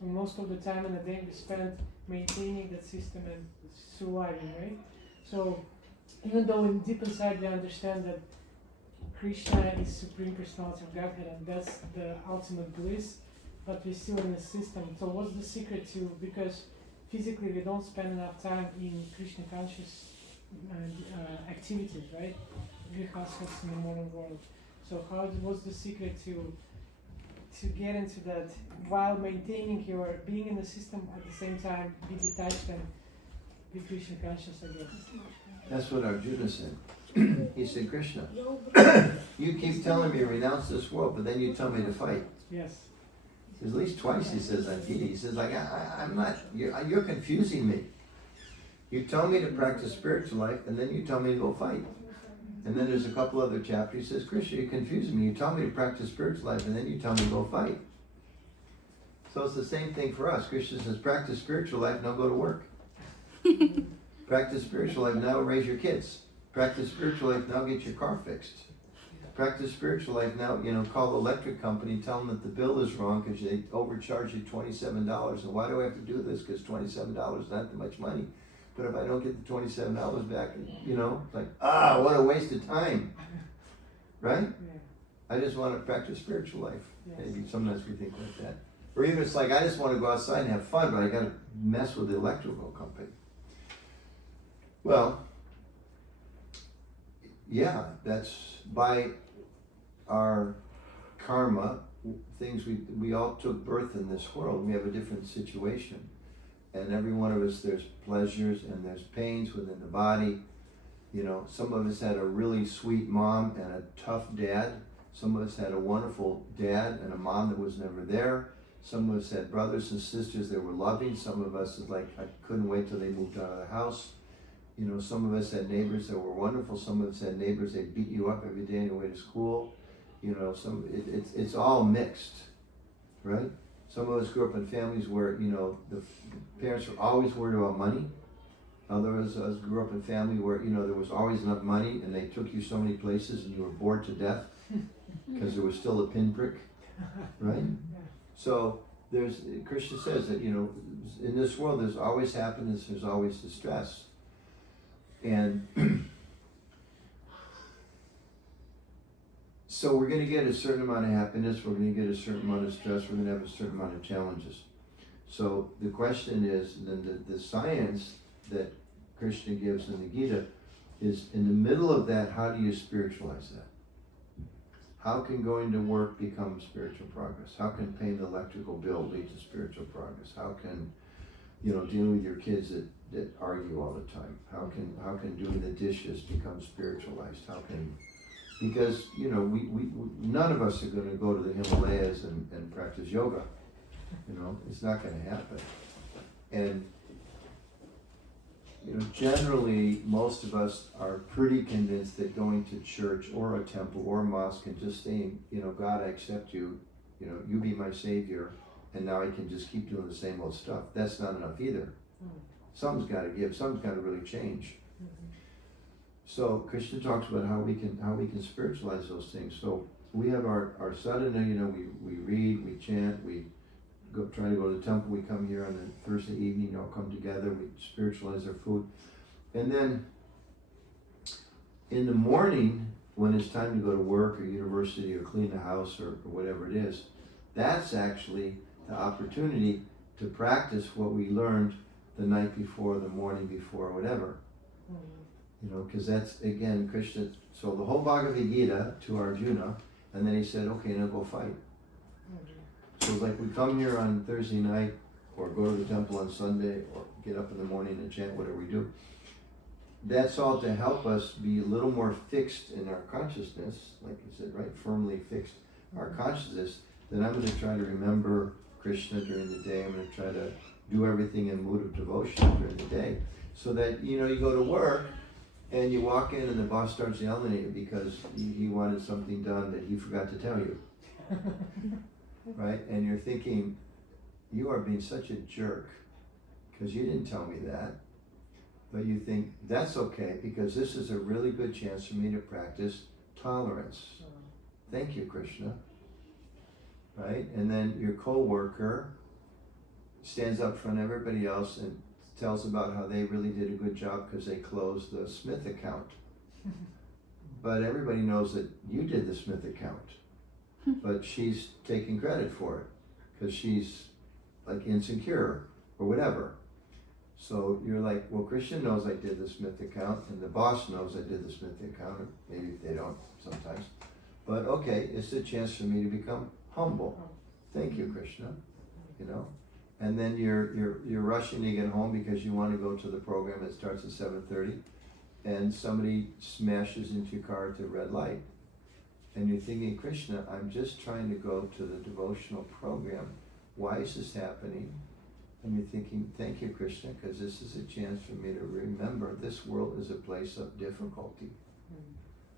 And most of the time in the day we spend maintaining that system and surviving, right? So, even though in deep inside we understand that Krishna is Supreme Personality of Godhead and that's the ultimate bliss, but we're still in the system. So what's the secret to, because physically we don't spend enough time in Krishna conscious activities, right? Grihasthas in the modern world. So what's the secret to get into that while maintaining your being in the system at the same time, be detached and be Krishna conscious again? That's what Arjuna said. He said, Krishna, you keep telling me renounce this world, but then you tell me to fight. Yes. At least twice he says on Gita. He says, like, I'm not, you're confusing me. You tell me to practice spiritual life, and then you tell me to go fight. And then there's a couple other chapters. He says, Krishna, you're confusing me. You tell me to practice spiritual life, and then you tell me to go fight. So it's the same thing for us. Krishna says, practice spiritual life, now go to work. Practice spiritual life, now raise your kids. Practice spiritual life, now get your car fixed. Practice spiritual life, now, call the electric company, tell them that the bill is wrong because they overcharged you $27. And why do I have to do this? Because $27 is not that much money. But if I don't get the $27 back, it's like, what a waste of time. Right? Yeah. I just want to practice spiritual life. Yes. Maybe sometimes we think like that. Or even it's like, I just want to go outside and have fun, but I got to mess with the electrical company. Well, yeah, that's by our karma, things we all took birth in this world. We have a different situation. And every one of us, there's pleasures and there's pains within the body. You know, some of us had a really sweet mom and a tough dad. Some of us had a wonderful dad and a mom that was never there. Some of us had brothers and sisters that were loving. Some of us, like, I couldn't wait till they moved out of the house. You know, some of us had neighbors that were wonderful. Some of us had neighbors that beat you up every day on your way to school. You know, it's all mixed, right? Some of us grew up in families where, you know, the parents were always worried about money. Others of us grew up in family where, you know, there was always enough money and they took you so many places and you were bored to death because there was still a pinprick, right? So Krishna says that, you know, in this world there's always happiness, there's always distress. And so we're going to get a certain amount of happiness, we're going to get a certain amount of stress, we're going to have a certain amount of challenges. So the question is, then the science that Krishna gives in the Gita is, in the middle of that, how do you spiritualize that? How can going to work become spiritual progress? How can paying the electrical bill lead to spiritual progress? How can, you know, dealing with your kids that argue all the time? How can doing the dishes become spiritualized? How can, because, you know, we none of us are going to go to the Himalayas and practice yoga. You know, it's not going to happen. And, you know, generally, most of us are pretty convinced that going to church or a temple or a mosque and just saying, you know, God, I accept you, you know, you be my savior, and now I can just keep doing the same old stuff. That's not enough either. Something's got to give. Something's got to really change. So Krishna talks about how we can spiritualize those things. So we have our sadhana, you know, we read, we chant, we try to go to the temple, we come here on a Thursday evening, all come together, we spiritualize our food. And then in the morning, when it's time to go to work or university or clean the house or whatever it is, that's actually the opportunity to practice what we learned the night before, the morning before, whatever. You know, because that's, again, Krishna, so the whole Bhagavad Gita to Arjuna, and then he said, okay, now go fight. So like we come here on Thursday night, or go to the temple on Sunday, or get up in the morning and chant, whatever we do. That's all to help us be a little more fixed in our consciousness, like you said, right? Firmly fixed our consciousness. Then I'm going to try to remember Krishna during the day. I'm going to try to do everything in mood of devotion during the day. So that, you know, you go to work and you walk in and the boss starts yelling at you because he wanted something done that he forgot to tell you. Right? And you're thinking, you are being such a jerk because you didn't tell me that. But you think, that's okay because this is a really good chance for me to practice tolerance. Thank you, Krishna. Right? And then your co-worker stands up in front of everybody else and tells about how they really did a good job because they closed the Smith account. But everybody knows that you did the Smith account. But she's taking credit for it because she's like insecure or whatever. So you're like, well, Christian knows I did the Smith account and the boss knows I did the Smith account, or maybe they don't sometimes. But okay, it's a chance for me to become humble. Thank you, Krishna. You know? And then you're rushing to get home because you want to go to the program that starts at 7:30 and somebody smashes into your car at the red light. And you're thinking, Krishna, I'm just trying to go to the devotional program. Why is this happening? And you're thinking, thank you, Krishna, because this is a chance for me to remember this world is a place of difficulty.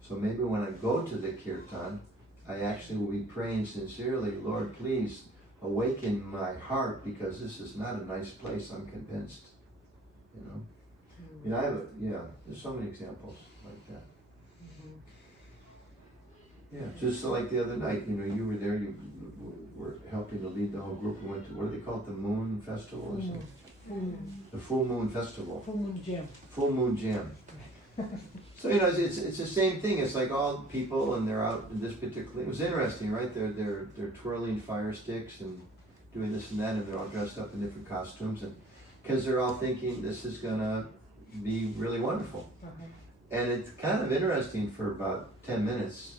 So maybe when I go to the kirtan, I actually will be praying sincerely, Lord, please awaken my heart because this is not a nice place, I'm convinced. You know? You know, there's so many examples like that. Yeah, just so like the other night, you know, you were there, you were helping to lead the whole group. We went to, what do they call it, the Moon Festival or something? The Full Moon Festival. Full Moon Jam. Full Moon Jam. So, you know, it's the same thing. It's like all people and they're out in this particular, it was interesting, right? They're twirling fire sticks and doing this and that, and they're all dressed up in different costumes, and because they're all thinking this is gonna be really wonderful. Okay. And it's kind of interesting for about 10 minutes.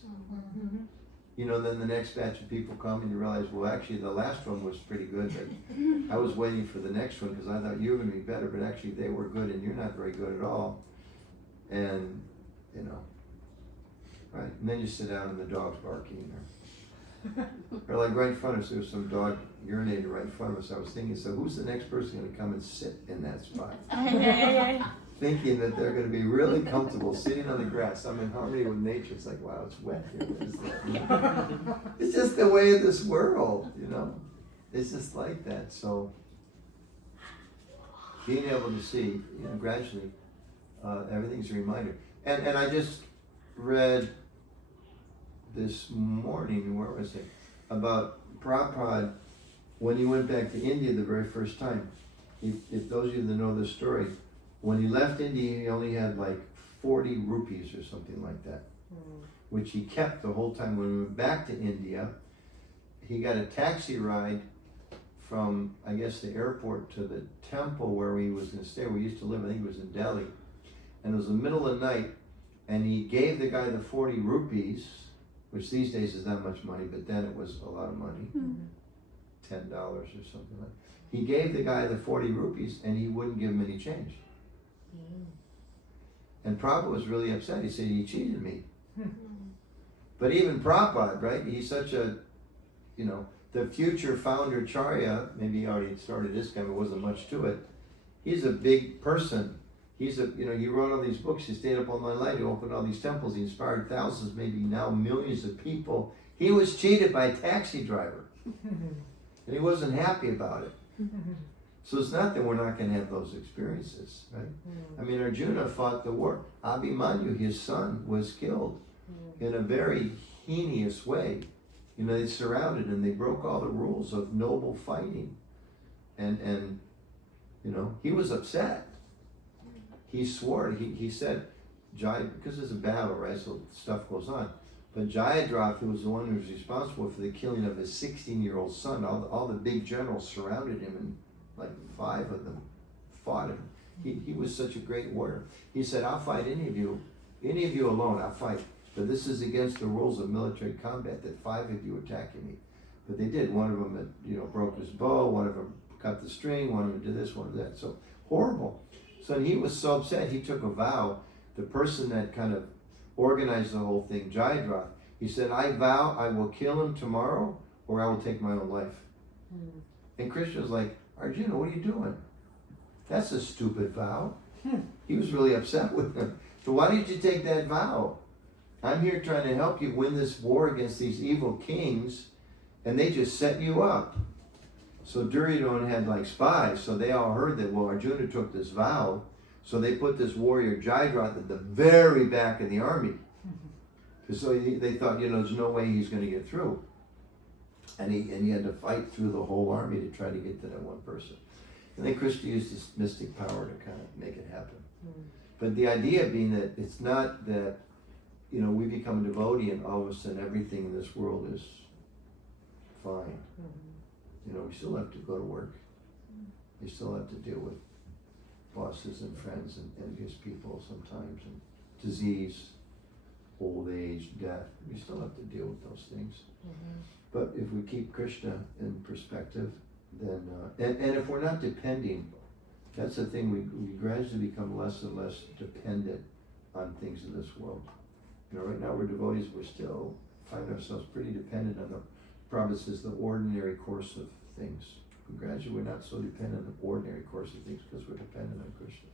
You know, then the next batch of people come and you realize, well, actually the last one was pretty good, but I was waiting for the next one because I thought you were going to be better, but actually they were good and you're not very good at all. And, you know, right? And then you sit down and the dog's barking. Or like right in front of us, there was some dog urinated right in front of us. I was thinking, so who's the next person going to come and sit in that spot? Thinking that they're going to be really comfortable sitting on the grass. I'm in harmony with nature. It's like, wow, it's wet here. What is that? It's just the way of this world, you know. It's just like that. So being able to see, you know, gradually, everything's a reminder. And I just read this morning, where was it? About Prabhupada when he went back to India the very first time. If those of you that know this story, when he left India, he only had like 40 rupees or something like that, which he kept the whole time. When he went back to India, he got a taxi ride from, I guess, the airport to the temple where he was going to stay, where he used to live. I think it was in Delhi. And it was the middle of the night, and he gave the guy the 40 rupees, which these days is not much money, but then it was a lot of money, $10 or something like that. He gave the guy the 40 rupees, and he wouldn't give him any change. And Prabhupada was really upset. He said, he cheated me. But even Prabhupada, right? He's such a, you know, the future founder Charya, maybe he already started this guy, but wasn't much to it. He's a big person. He's a, you know, he wrote all these books. He stayed up all night. He opened all these temples. He inspired thousands, maybe now millions of people. He was cheated by a taxi driver. And he wasn't happy about it. So it's not that we're not going to have those experiences, right? I mean, Arjuna fought the war. Abhimanyu, his son, was killed in a very heinous way. You know, they surrounded him. They broke all the rules of noble fighting. And you know, he was upset. He swore, he said, because it's a battle, right? So stuff goes on. But Jayadratha, who was the one who was responsible for the killing of his 16-year-old son, all the big generals surrounded him, and like 5 of them fought him. He was such a great warrior. He said, I'll fight any of you alone, I'll fight. But this is against the rules of military combat that 5 of you attacking me. But they did. One of them, you know, broke his bow, one of them cut the string, one of them did this, one of that. So horrible. So he was so upset, he took a vow. The person that kind of organized the whole thing, Jayadratha, he said, I vow I will kill him tomorrow or I will take my own life. And Krishna was like, Arjuna, what are you doing? That's a stupid vow. He was really upset with him. So why did you take that vow? I'm here trying to help you win this war against these evil kings, and they just set you up. So Duryodhana had like spies, so they all heard that, well, Arjuna took this vow, so they put this warrior Jayadratha at the very back of the army. So they thought, you know, there's no way he's going to get through. And he had to fight through the whole army to try to get to that one person. And then Krishna used his mystic power to kind of make it happen. But the idea being that it's not that, you know, we become a devotee and all of a sudden everything in this world is fine. You know, we still have to go to work. We still have to deal with bosses and friends and envious people sometimes, and disease, old age, death. We still have to deal with those things. But if we keep Krishna in perspective, then, and if we're not depending, that's the thing, we gradually become less and less dependent on things in this world. You know, right now we're devotees, we still find ourselves pretty dependent on the, Prabhupada says, the ordinary course of things. And gradually we're not so dependent on the ordinary course of things because we're dependent on Krishna.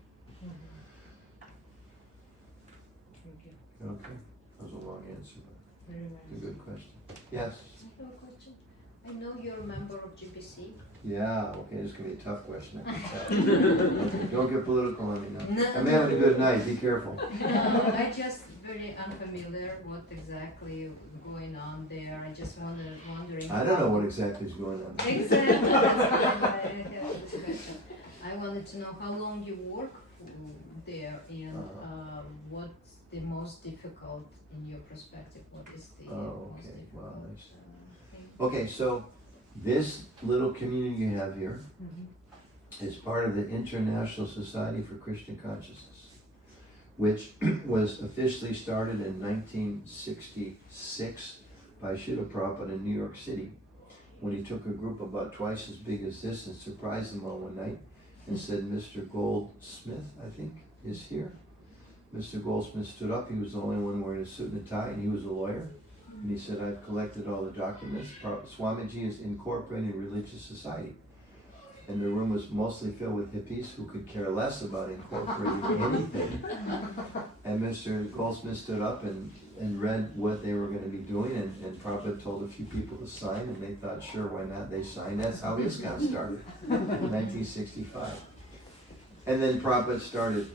Thank you. Okay, that was a long answer, but Very nice. a good question. Yes? I have a question. I know you're a member of GPC. Yeah, okay, this is going to be a tough question. I can tell. Okay, don't get political on me now. I'm having a good night, be careful. I just very unfamiliar what exactly going on there. I just wondering. I don't know what exactly is going on. Exactly, that's why I have this question. I wanted to know how long you work there and what's the most difficult in your perspective. What is the Oh, most okay, difficult wow, nice. thing? Okay, so This little community you have here Mm-hmm. is part of the International Society for Christian Consciousness, which was officially started in 1966 by Srila Prabhupada in New York City, when he took a group about twice as big as this and surprised them all one night and said, Mr. Goldsmith, I think, is here. Mr. Goldsmith stood up. He was the only one wearing a suit and a tie, and he was a lawyer. And he said, I've collected all the documents. Swamiji is incorporating a religious society. And the room was mostly filled with hippies who could care less about incorporating anything. And Mr. Goldsmith stood up and read what they were going to be doing, and Prabhupada told a few people to sign, and they thought, sure, why not? They signed. That's how ISKCON started in 1965. And then Prabhupada started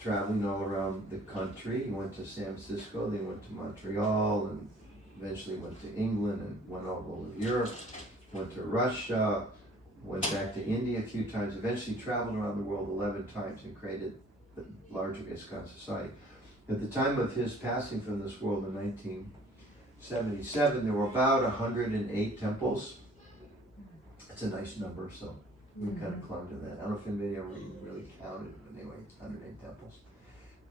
traveling all around the country. He went to San Francisco, then went to Montreal, and eventually went to England, and went all over Europe, went to Russia, went back to India a few times, eventually traveled around the world 11 times and created the larger ISKCON society. At the time of his passing from this world in 1977, there were about 108 temples. That's a nice number, so we kind of clung to that. I don't know if anybody ever really counted, but anyway, 108 temples.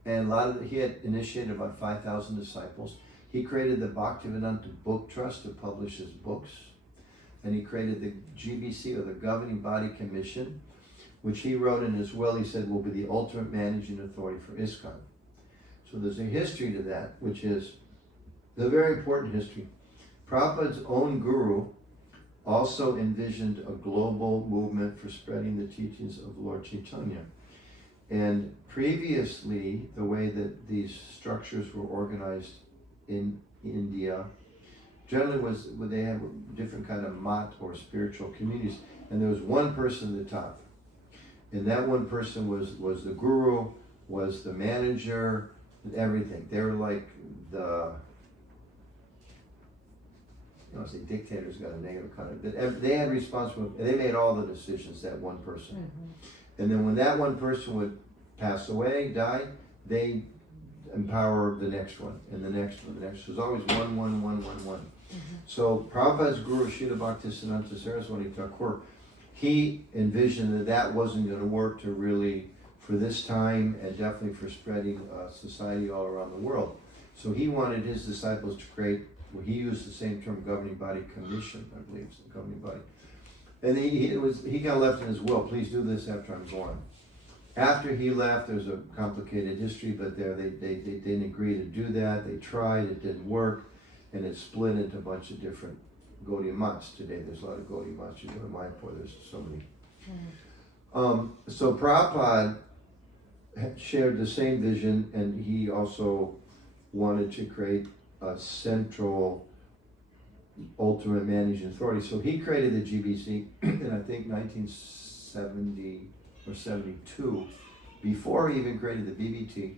And he had initiated about 5,000 disciples. He created the Bhaktivedanta Book Trust to publish his books. And he created the GBC, or the Governing Body Commission, which he wrote in his will. He said will be the ultimate managing authority for ISKCON. So there's a history to that, which is a very important history. Prabhupada's own guru also envisioned a global movement for spreading the teachings of Lord Chaitanya. And previously, the way that these structures were organized in India generally was they had different kind of mat or spiritual communities, and there was one person at the top, and that one person was the guru, was the manager, and everything. They were like the, I don't say dictators got a negative kind of, they had responsibility. They made all the decisions, that one person. Mm-hmm. And then when that one person would pass away, die, they empower the next one, and the next one, the next. There's always one. Mm-hmm. So Prabhupada's guru, Srila Bhaktisiddhanta Saraswati Thakur, he envisioned that wasn't going to work to really, for this time, and definitely for spreading society all around the world. So he wanted his disciples to create, well, he used the same term, Governing Body Commission, I believe, it's the Governing Body. And he kind of left in his will, please do this after I'm gone. After he left, there's a complicated history, but they didn't agree to do that. They tried, it didn't work, and it split into a bunch of different Gaudiya mats. Today there's a lot of Gaudiya mats. You go to Mayapur, there's so many. So Prabhupada shared the same vision, and he also wanted to create a central ultimate managing authority. So he created the GBC in I think 1970 or 72, before he even created the BBT,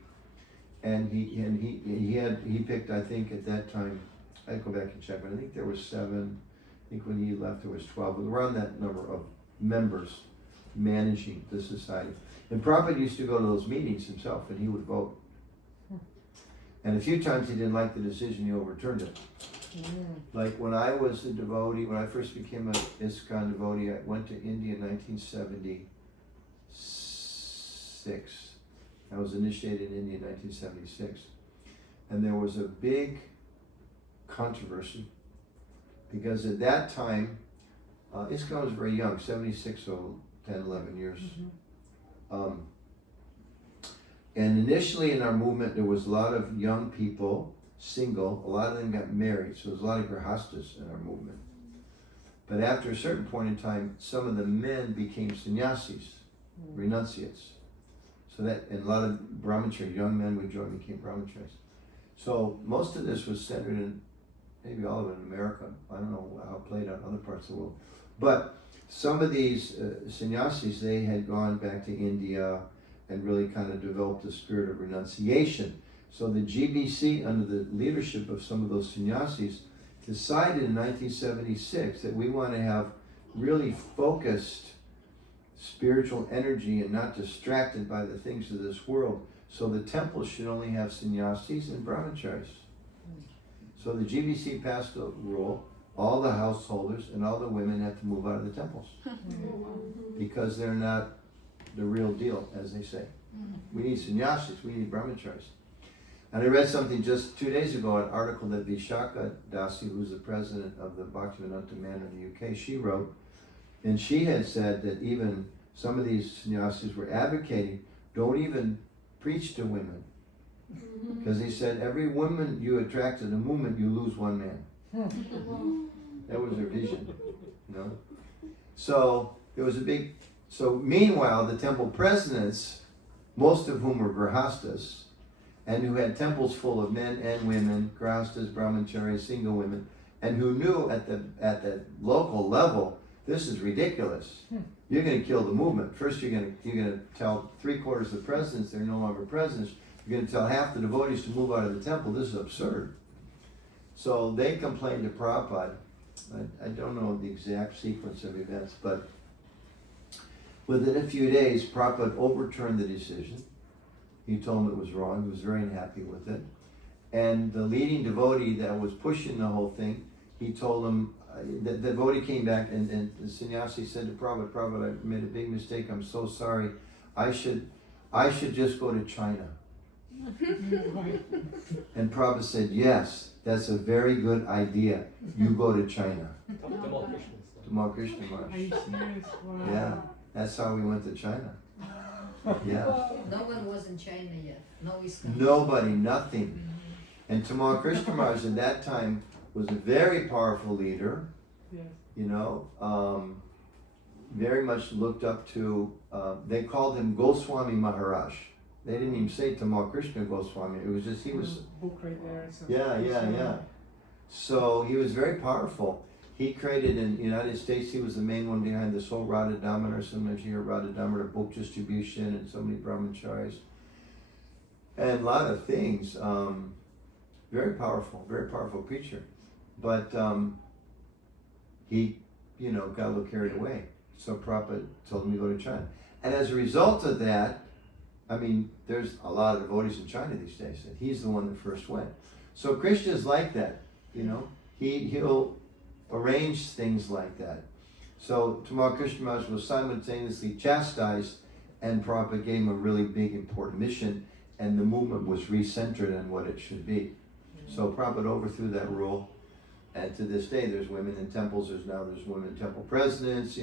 and he picked, I think at that time, I'd go back and check, but I think there was 7. I think when he left there was 12, but around that number of members managing the society. And Prabhupada used to go to those meetings himself, and he would vote. And a few times he didn't like the decision, he overturned it. Like when I was a devotee, when I first became an ISKCON devotee, I went to India in 1976. I was initiated in India in 1976. And there was a big controversy because at that time, ISKCON was very young, 76, so 10, 11 years. And initially in our movement, there was a lot of young people, single, a lot of them got married, so there's a lot of grihastas in our movement. But after a certain point in time, some of the men became sannyasis, renunciates. So that, and a lot of brahmacharis, young men would join, became brahmacharis. So most of this was centered in, maybe all of it in America. I don't know how it played out in other parts of the world. But some of these sannyasis, they had gone back to India and really kind of developed a spirit of renunciation. So the GBC, under the leadership of some of those sannyasis, decided in 1976 that we want to have really focused spiritual energy and not distracted by the things of this world. So the temples should only have sannyasis and brahmacharis. So the GBC passed a rule, all the householders and all the women have to move out of the temples because they're not the real deal, as they say. We need sannyasis, we need brahmacharis. And I read something just 2 days ago, an article that Vishaka Dasi, who's the president of the Bhaktivinoda Manor in the UK, she wrote, and she had said that even some of these sannyasis were advocating, don't even preach to women. Because they said, every woman you attract in a movement, you lose one man. That was their vision, you know. So there was a big, so meanwhile, the temple presidents, most of whom were grahastas, and who had temples full of men and women, grahastas, brahmacharis, single women, and who knew at the local level, this is ridiculous. You're going to kill the movement. First, you're going to tell 3/4 of the presidents they're no longer presidents. You're going to tell half the devotees to move out of the temple. This is absurd. So they complained to Prabhupada. I don't know the exact sequence of events, but within a few days, Prabhupada overturned the decision. He told him it was wrong. He was very unhappy with it. And the leading devotee that was pushing the whole thing, he told him, the devotee came back and the sannyasi said to Prabhupada, Prabhupada, I made a big mistake. I'm so sorry. I should just go to China. And Prabhupada said, yes, that's a very good idea. You go to China. Tamal Krishna Maharaj. Are you serious? Wow. Yeah, that's how we went to China. Yeah. No one was in China yet. No ISKCON. Nobody, nothing. And Tamal Krishna Maharaj at that time was a very powerful leader. Yes. You know, very much looked up to, they called him Goswami Maharaj. They didn't even say Tamal Krishna Goswami. It was just, he was, Book right there. So yeah. So he was very powerful. He created in the United States, he was the main one behind this whole Radha Damodar. Sometimes you hear Radha Damodar book distribution and so many brahmacharis. And a lot of things. Very powerful preacher. But he, got a little carried away. So Prabhupada told him to go to China. And as a result of that, there's a lot of devotees in China these days. And he's the one that first went. So Krishna's like that, He'll arrange things like that. So Tamal Krishna Maharaj was simultaneously chastised, and Prabhupada gave him a really big, important mission, and the movement was recentered on what it should be. So Prabhupada overthrew that rule, and to this day there's women in temples, there's women temple presidents,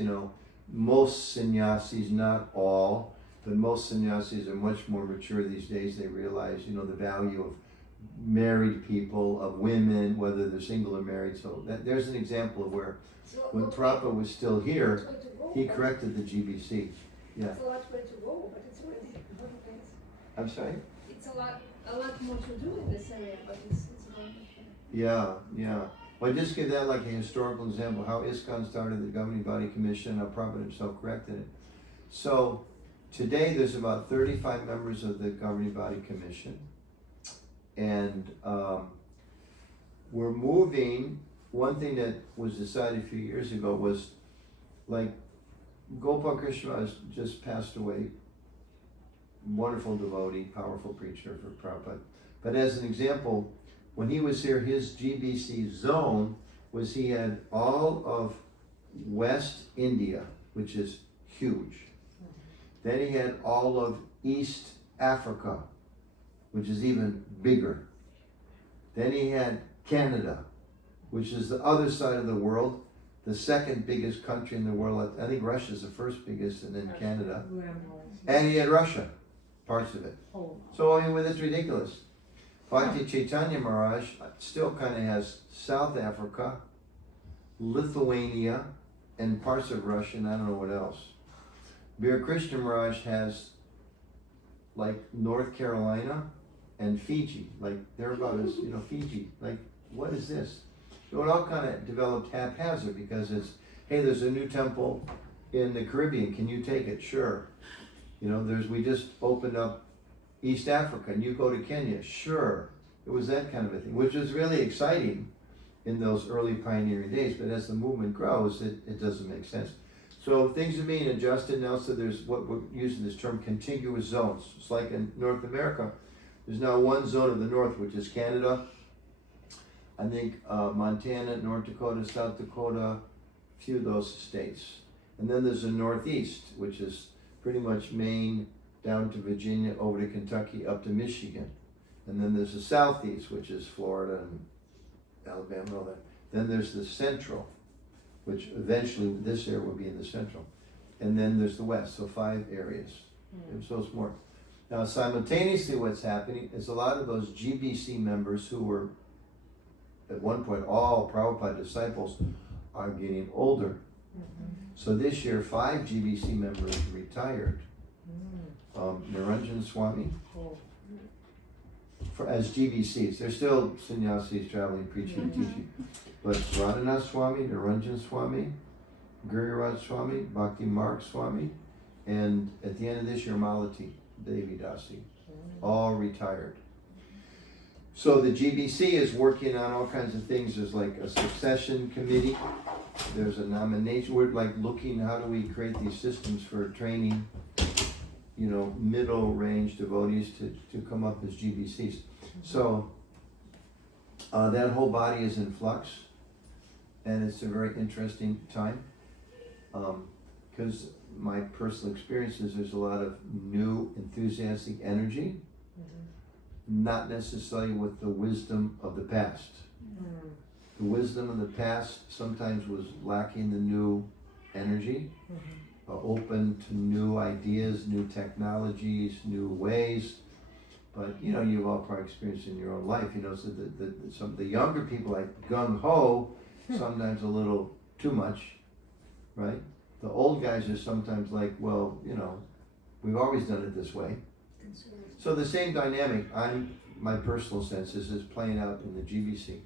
most sannyasis, not all, but most sannyasis are much more mature these days. They realize, the value of married people, of women, whether they're single or married. So there's an example of where, when Prabhupada was still here, he corrected the GBC. Yeah. It's a lot way to go, but it's already a lot of things. I'm sorry? It's a lot more to do in this area, but it's going. Yeah. Well, I just give that like a historical example, how ISKCON started the governing body commission, how Prabhupada himself corrected it. So today there's about 35 members of the governing body commission. And we're moving. One thing that was decided a few years ago was, like, Gopal Krishna has just passed away. Wonderful devotee, powerful preacher for Prabhupada. But as an example, when he was here, his GBC zone was he had all of West India, which is huge. Then he had all of East Africa, which is even bigger. Then he had Canada, which is the other side of the world, the second biggest country in the world. I think Russia is the first biggest, and then Canada. And he had Russia, parts of it. So that's ridiculous. Bhakti Chaitanya Maharaj still kind of has South Africa, Lithuania, and parts of Russia, and I don't know what else. Bir Krishna Maharaj has like North Carolina and Fiji, like they're about as, Fiji, like what is this? So it all kind of developed haphazard because it's, hey, there's a new temple in the Caribbean, can you take it? Sure. We just opened up East Africa and you go to Kenya, sure. It was that kind of a thing, which was really exciting in those early pioneering days, but as the movement grows, it doesn't make sense. So things are being adjusted now, so there's what we're using this term contiguous zones. It's like in North America, there's now one zone of the north, which is Canada, I think Montana, North Dakota, South Dakota, few of those states. And then there's the Northeast, which is pretty much Maine down to Virginia, over to Kentucky, up to Michigan. And then there's the Southeast, which is Florida and Alabama and all that. Then there's the Central, which eventually this area will be in the Central. And then there's the West, so 5 areas. So it's more. Now simultaneously what's happening is a lot of those GBC members who were at one point all Prabhupada disciples are getting older. So this year 5 GBC members retired. Niranjan Swami, as GBCs, they're still sannyasis traveling, preaching and teaching. But Radhanath Swami, Niranjan Swami, Giriraj Swami, Bhakti Marg Swami, and at the end of this year Malati Devi Dasi, all retired. So the GBC is working on all kinds of things. There's like a succession committee. There's a nomination. We're like looking, how do we create these systems for training, you know, middle range devotees to come up as GBCs. So that whole body is in flux, and it's a very interesting time. Because my personal experience is there's a lot of new enthusiastic energy, not necessarily with the wisdom of the past. The wisdom of the past sometimes was lacking the new energy, open to new ideas, new technologies, new ways. But you know, you've all probably experienced in your own life, you know, so some of the younger people like gung-ho, sometimes a little too much, right? The old guys are sometimes like, well, you know, we've always done it this way. So the same dynamic, my personal sense is playing out in the GBC,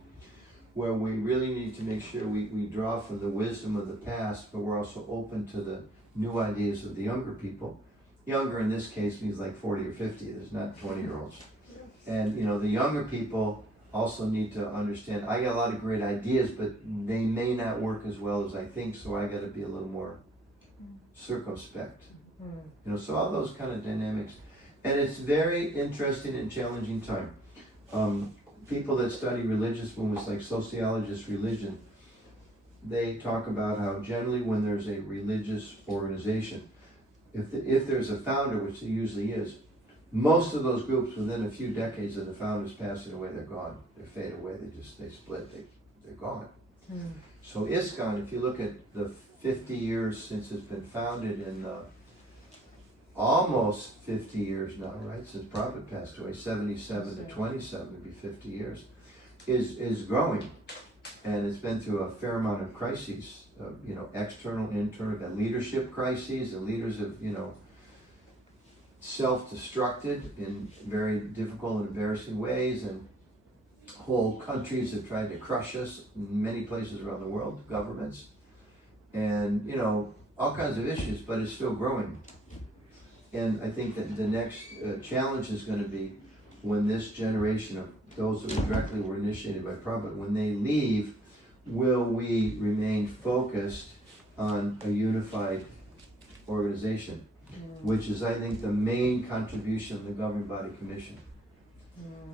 where we really need to make sure we draw from the wisdom of the past, but we're also open to the new ideas of the younger people. Younger in this case means like 40 or 50, there's not 20-year-olds. And you know, the younger people also need to understand, I got a lot of great ideas, but they may not work as well as I think, so I got to be a little more circumspect. You know, so all those kind of dynamics. And it's very interesting and challenging time. People that study religious movements, like sociologists, religion, they talk about how generally when there's a religious organization, if there's a founder, which there usually is, most of those groups within a few decades of the founders passing away, they're gone. They fade away, they split, they're gone. So ISKCON, if you look at the 50 years since it's been founded, in almost 50 years now, right, since Prabhupada passed away, 77 to 27 would be 50 years, is growing. And it's been through a fair amount of crises, you know, external, internal, got leadership crises, and leaders have, you know, self-destructed in very difficult and embarrassing ways, and whole countries have tried to crush us in many places around the world, governments, and, you know, all kinds of issues, but it's still growing. And I think that the next challenge is going to be when this generation of those that directly were initiated by Prabhupada, when they leave, will we remain focused on a unified organization, which is, I think, the main contribution of the Governing Body Commission.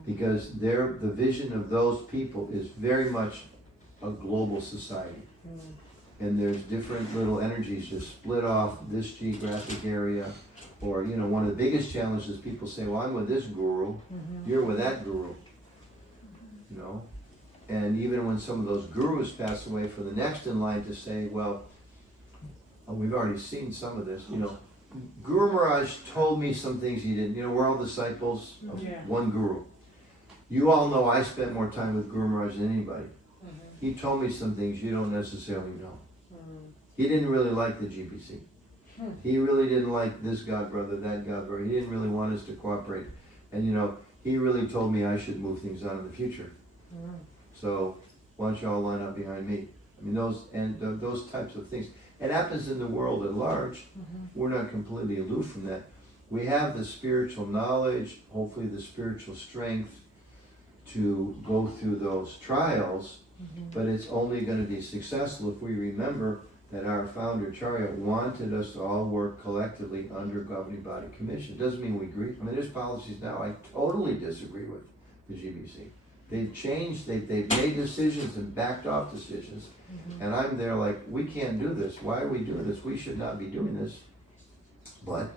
Because the vision of those people is very much a global society. And there's different little energies just split off this geographic area. Or, you know, one of the biggest challenges, people say, well, I'm with this guru, you're with that guru. You know? And even when some of those gurus pass away, for the next in line to say, well, we've already seen some of this, you know, Guru Maharaj told me some things he didn't. You know, we're all disciples of one guru. You all know I spent more time with Guru Maharaj than anybody. He told me some things you don't necessarily know. He didn't really like the GBC. He really didn't like this God brother, that God brother. He didn't really want us to cooperate. And you know, he really told me I should move things on in the future. So why don't you all line up behind me? I mean, those types of things. It happens in the world at large. We're not completely aloof from that. We have the spiritual knowledge, hopefully the spiritual strength to go through those trials, but it's only going to be successful if we remember that our founder Acharya wanted us to all work collectively under Governing Body Commission. It doesn't mean we agree. I mean, there's policies now I totally disagree with the GBC. They've changed, they've made decisions and backed off decisions. And I'm there like, we can't do this. Why are we doing this? We should not be doing this. But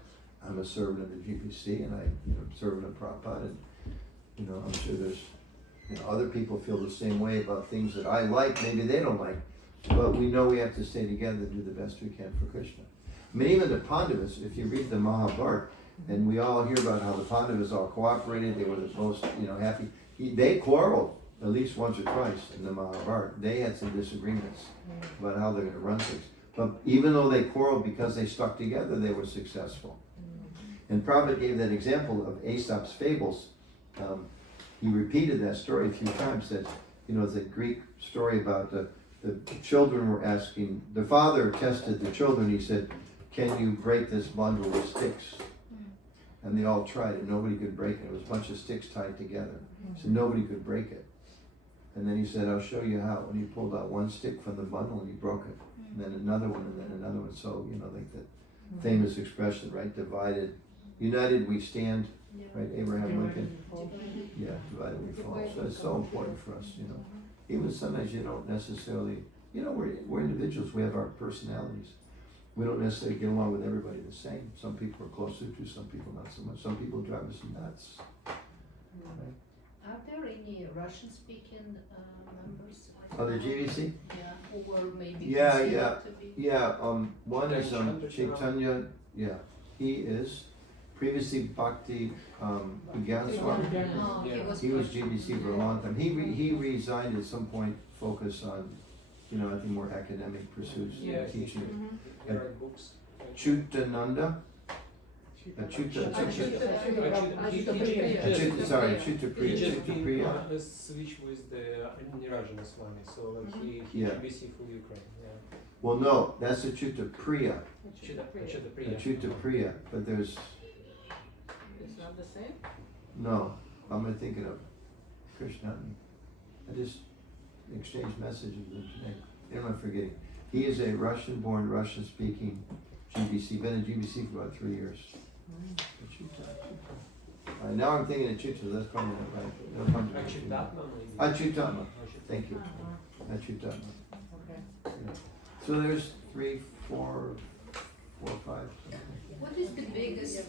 I'm a servant of the GBC, and I'm servant of Prabhupada, and I'm sure there's other people feel the same way about things that I like. Maybe they don't like, but we know we have to stay together and do the best we can for Krishna. I mean, even the Pandavas, if you read the Mahabharata, and we all hear about how the Pandavas all cooperated, they were the most happy. They quarreled at least once or twice in the Mahabharata. They had some disagreements about how they're going to run things. But even though they quarreled, because they stuck together, they were successful. And Prabhupada gave that example of Aesop's fables. He repeated that story a few times. That it's a Greek story about the children were asking. The father tested the children. He said, "Can you break this bundle of sticks?" And they all tried it. Nobody could break it. It was a bunch of sticks tied together. So nobody could break it. And then he said, "I'll show you how." And he pulled out one stick from the bundle and he broke it. And then another one, and then another one. So, like that famous expression, right? Divided, united we stand, right? Abraham Lincoln. Yeah, divided we fall. So it's so important for us, Even sometimes you don't necessarily, we're individuals. We have our personalities. We don't necessarily get along with everybody the same. Some people are closer to, some people not so much. Some people drive us nuts. Right? Are there any Russian-speaking members? Oh, the GVC? Yeah, or maybe Yeah. considered to be? Yeah, one is Chaitanya, he is. Previously Bhakti Iganswami. He was GBC for a long time. He resigned at some point, focused on, I think more academic pursuits, teaching. Books. Chutananda. Achutapriya. He switched with the Nirajana Swami, so he GBC for Ukraine. Yeah. Well, no, that's Achutapriya. Achutapriya. But there's. It's not the same? No, I'm thinking of Krishna. I just exchanged messages with him today. I'm not forgetting. He is a Russian-born, Russian-speaking GBC. Been in GBC for about 3 years. Now I'm thinking of Achuta. That's probably not right. Achutatma. Thank you. Achutatma. Okay. Yeah. So there's 3, 4, 5. What is the biggest,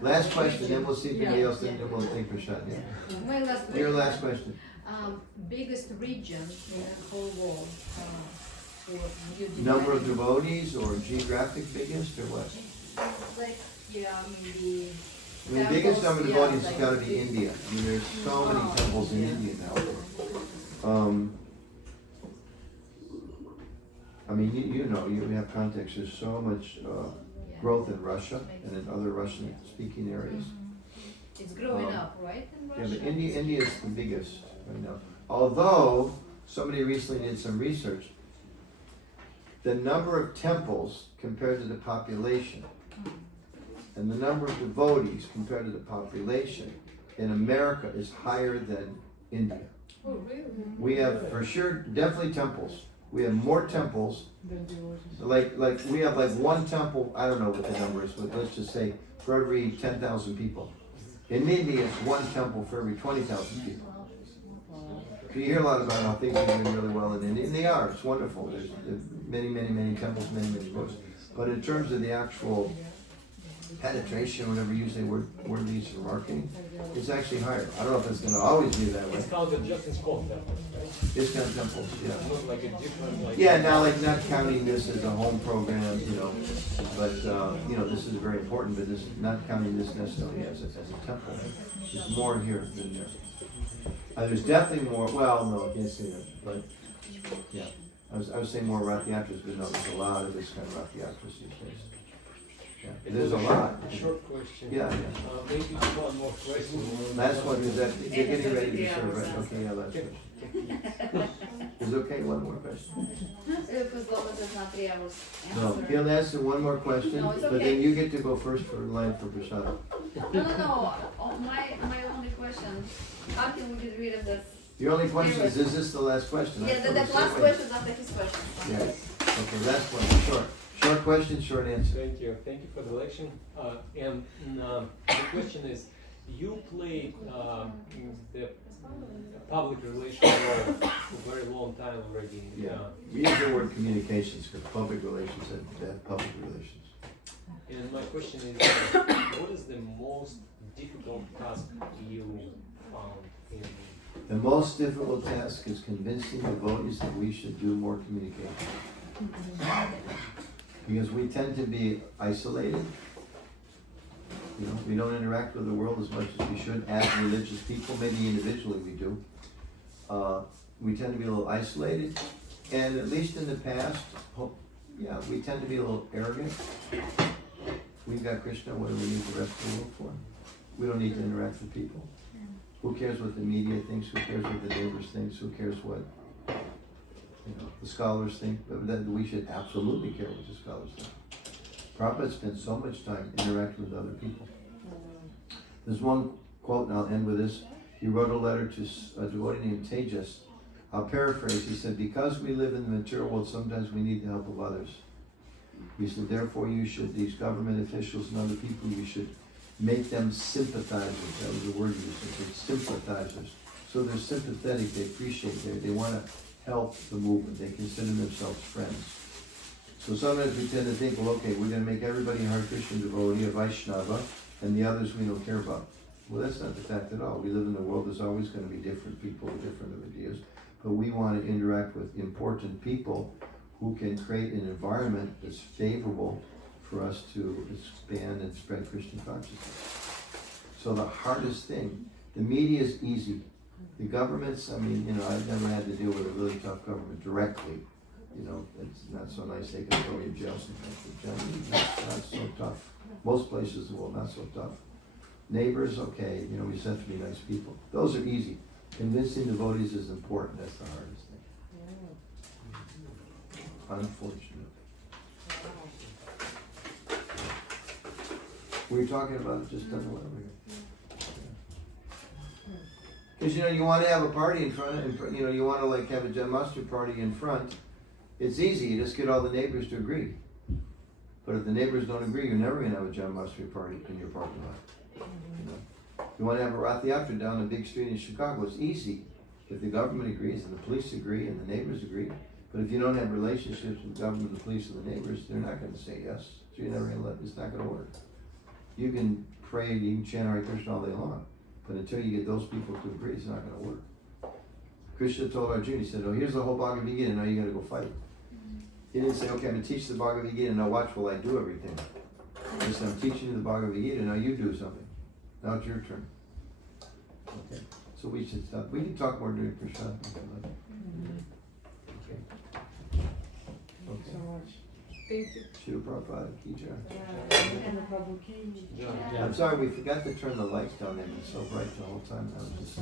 Last question, then we'll see if anybody else, then we'll take a shot. Yeah. My last question. Your last question. Biggest region in the whole world. Number of devotees or geographic biggest or what? Like, maybe. The biggest number of devotees has like got to be India. I mean, there's so many temples in India now. I mean, you have context. There's so much growth in Russia and in other Russian-speaking areas. It's growing up, right? In Russia? Yeah, but India is the biggest right now. Although somebody recently did some research, the number of temples compared to the population and the number of devotees compared to the population in America is higher than India. Oh, really? We have for sure, definitely temples. We have more temples. Like we have like one temple. I don't know what the number is, but let's just say for every 10,000 people. In India, it's one temple for every 20,000 people. So you hear a lot about how things are doing really well in India, and they are. It's wonderful. There's many temples, many books. But in terms of the actual penetration, whatever you say, word leads for marketing, it's actually higher. I don't know if it's going to always be that way. It's counted just in spot temples, right? Discount temples, yeah. Not like a different, Yeah, now not counting this as a home program, but this is very important, but this not counting this necessarily as a temple. There's more here than there. There's definitely more. Well, no, I can't say that, but yeah, I was saying more Rathiatras, but no, there's a lot of this kind of Rathiatras these days. Yeah, there's a lot. Short question. Yeah. Maybe one more question. Last one is that you're getting ready to serve, right? Okay, yeah, last question. Is it okay? One more question. As long as it's not 3 hours. No, he'll answer one more question, No, it's but okay. then you get to go first for line for Prasad. No. Oh, my only question. How can we get rid of this? Your only question is this the last question? I Yeah, thought the it was last that way. question after his question. Yeah, okay, last one, short. Short question, short answer. Thank you for the election. And the question is, you played the public relations role for a very long time already. Yeah. We use the word communications for public relations and public relations. And my question is, what is the most difficult task you found in? The most difficult task is convincing devotees that we should do more communication. Because we tend to be isolated. You know, we don't interact with the world as much as we should as religious people. Maybe individually we do. We tend to be a little isolated. And at least in the past, we tend to be a little arrogant. We've got Krishna, what do we need the rest of the world for? We don't need to interact with people. Who cares what the media thinks? Who cares what the neighbors think? Who cares what the scholars think? But that we should absolutely care what the scholars think. Prabhupada spent so much time interacting with other people. There's one quote, and I'll end with this. He wrote a letter to a devotee named Tejas. I'll paraphrase. He said, because we live in the material world, sometimes we need the help of others. He said, therefore these government officials and other people, you should make them sympathizers. That was the word he used. Sympathizers. So they're sympathetic, they appreciate it, they want to help the movement, they consider themselves friends. So sometimes we tend to think, well, okay, we're going to make everybody a Hare Krishna devotee, a Vaishnava, and the others we don't care about. Well, that's not the fact at all. We live in the world, there's always going to be different people with different ideas, but we want to interact with important people who can create an environment that's favorable for us to expand and spread Krishna consciousness. So the hardest thing, the media is easy. The governments, I've never had to deal with a really tough government directly. It's not so nice, they can throw you in jail sometimes. But generally, not so tough. Most places in the world, not so tough. Neighbors, okay, we just have to be nice people. Those are easy. Convincing devotees is important, that's the hardest thing. Unfortunately. We were talking about it just doesn't work over here. Because you want to have a party in front, you want to have a Janmashtami party in front. It's easy, you just get all the neighbors to agree. But if the neighbors don't agree, you're never going to have a Janmashtami party in your parking lot. You want to have a Rath Yatra down a big street in Chicago, it's easy. If the government agrees and the police agree and the neighbors agree. But if you don't have relationships with the government, the police, and the neighbors, they're not going to say yes. So you're never going to it's not going to work. You can pray, you can chant Hare Krishna all day long, but until you get those people to agree, it's not going to work. Krishna told Arjuna, he said, here's the whole Bhagavad Gita, now you got to go fight. He didn't say, okay, I'm going to teach the Bhagavad Gita, now watch while I do everything. He said, I'm teaching you the Bhagavad Gita, now you do something. Now it's your turn. Okay, so we should stop. We can talk more during Krishna. Okay. Thank you so much. Thank you. Shri Prabhupada ki jai. I'm sorry, we forgot to turn the lights down. They've been so bright the whole time. I was just,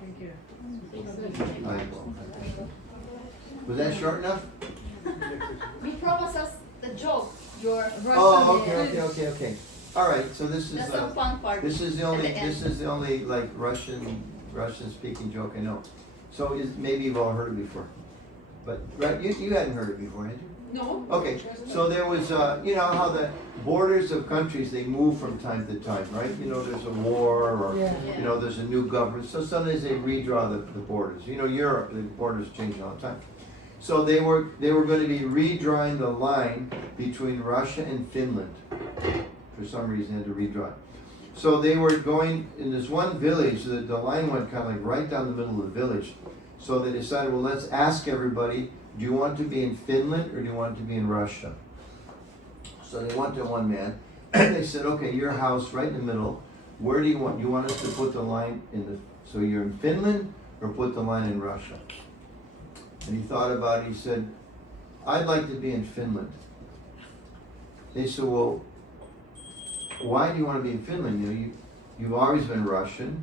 Thank you. Was that short enough? We promised us the joke. Your Russian. Oh, okay. All right, so this is That's the fun part. This is the only like Russian speaking joke I know. So maybe you've all heard it before, but right, you hadn't heard it before, had you? No. Okay, so there was how the borders of countries, they move from time to time, right? There's a war or there's a new government, so sometimes they redraw the borders. Europe, the borders change all the time. So they were going to be redrawing the line between Russia and Finland. For some reason, they had to redraw it. So they were going in this one village. The line went kind of like right down the middle of the village. So they decided, well, let's ask everybody, do you want to be in Finland or do you want to be in Russia? So they went to one man, and they said, okay, your house right in the middle. Where do you want us to put the line so you're in Finland or put the line in Russia? And he thought about it, he said, I'd like to be in Finland. They said, well, why do you want to be in Finland? You've always been Russian.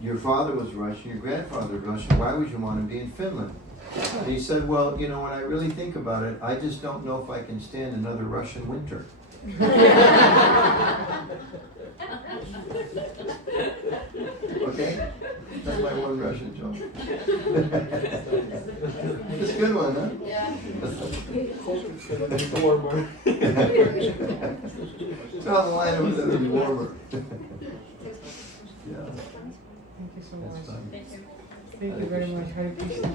Your father was Russian, your grandfather was Russian. Why would you want to be in Finland? And he said, well, when I really think about it, I just don't know if I can stand another Russian winter. Okay? That's my one Russian joke. It's a good one, huh? Yeah. It's gonna be warmer. Draw the line over there, it'll be warmer. Yeah, Thank you so that's much. fine. Thank you. Thank you very much. Hare Krishna.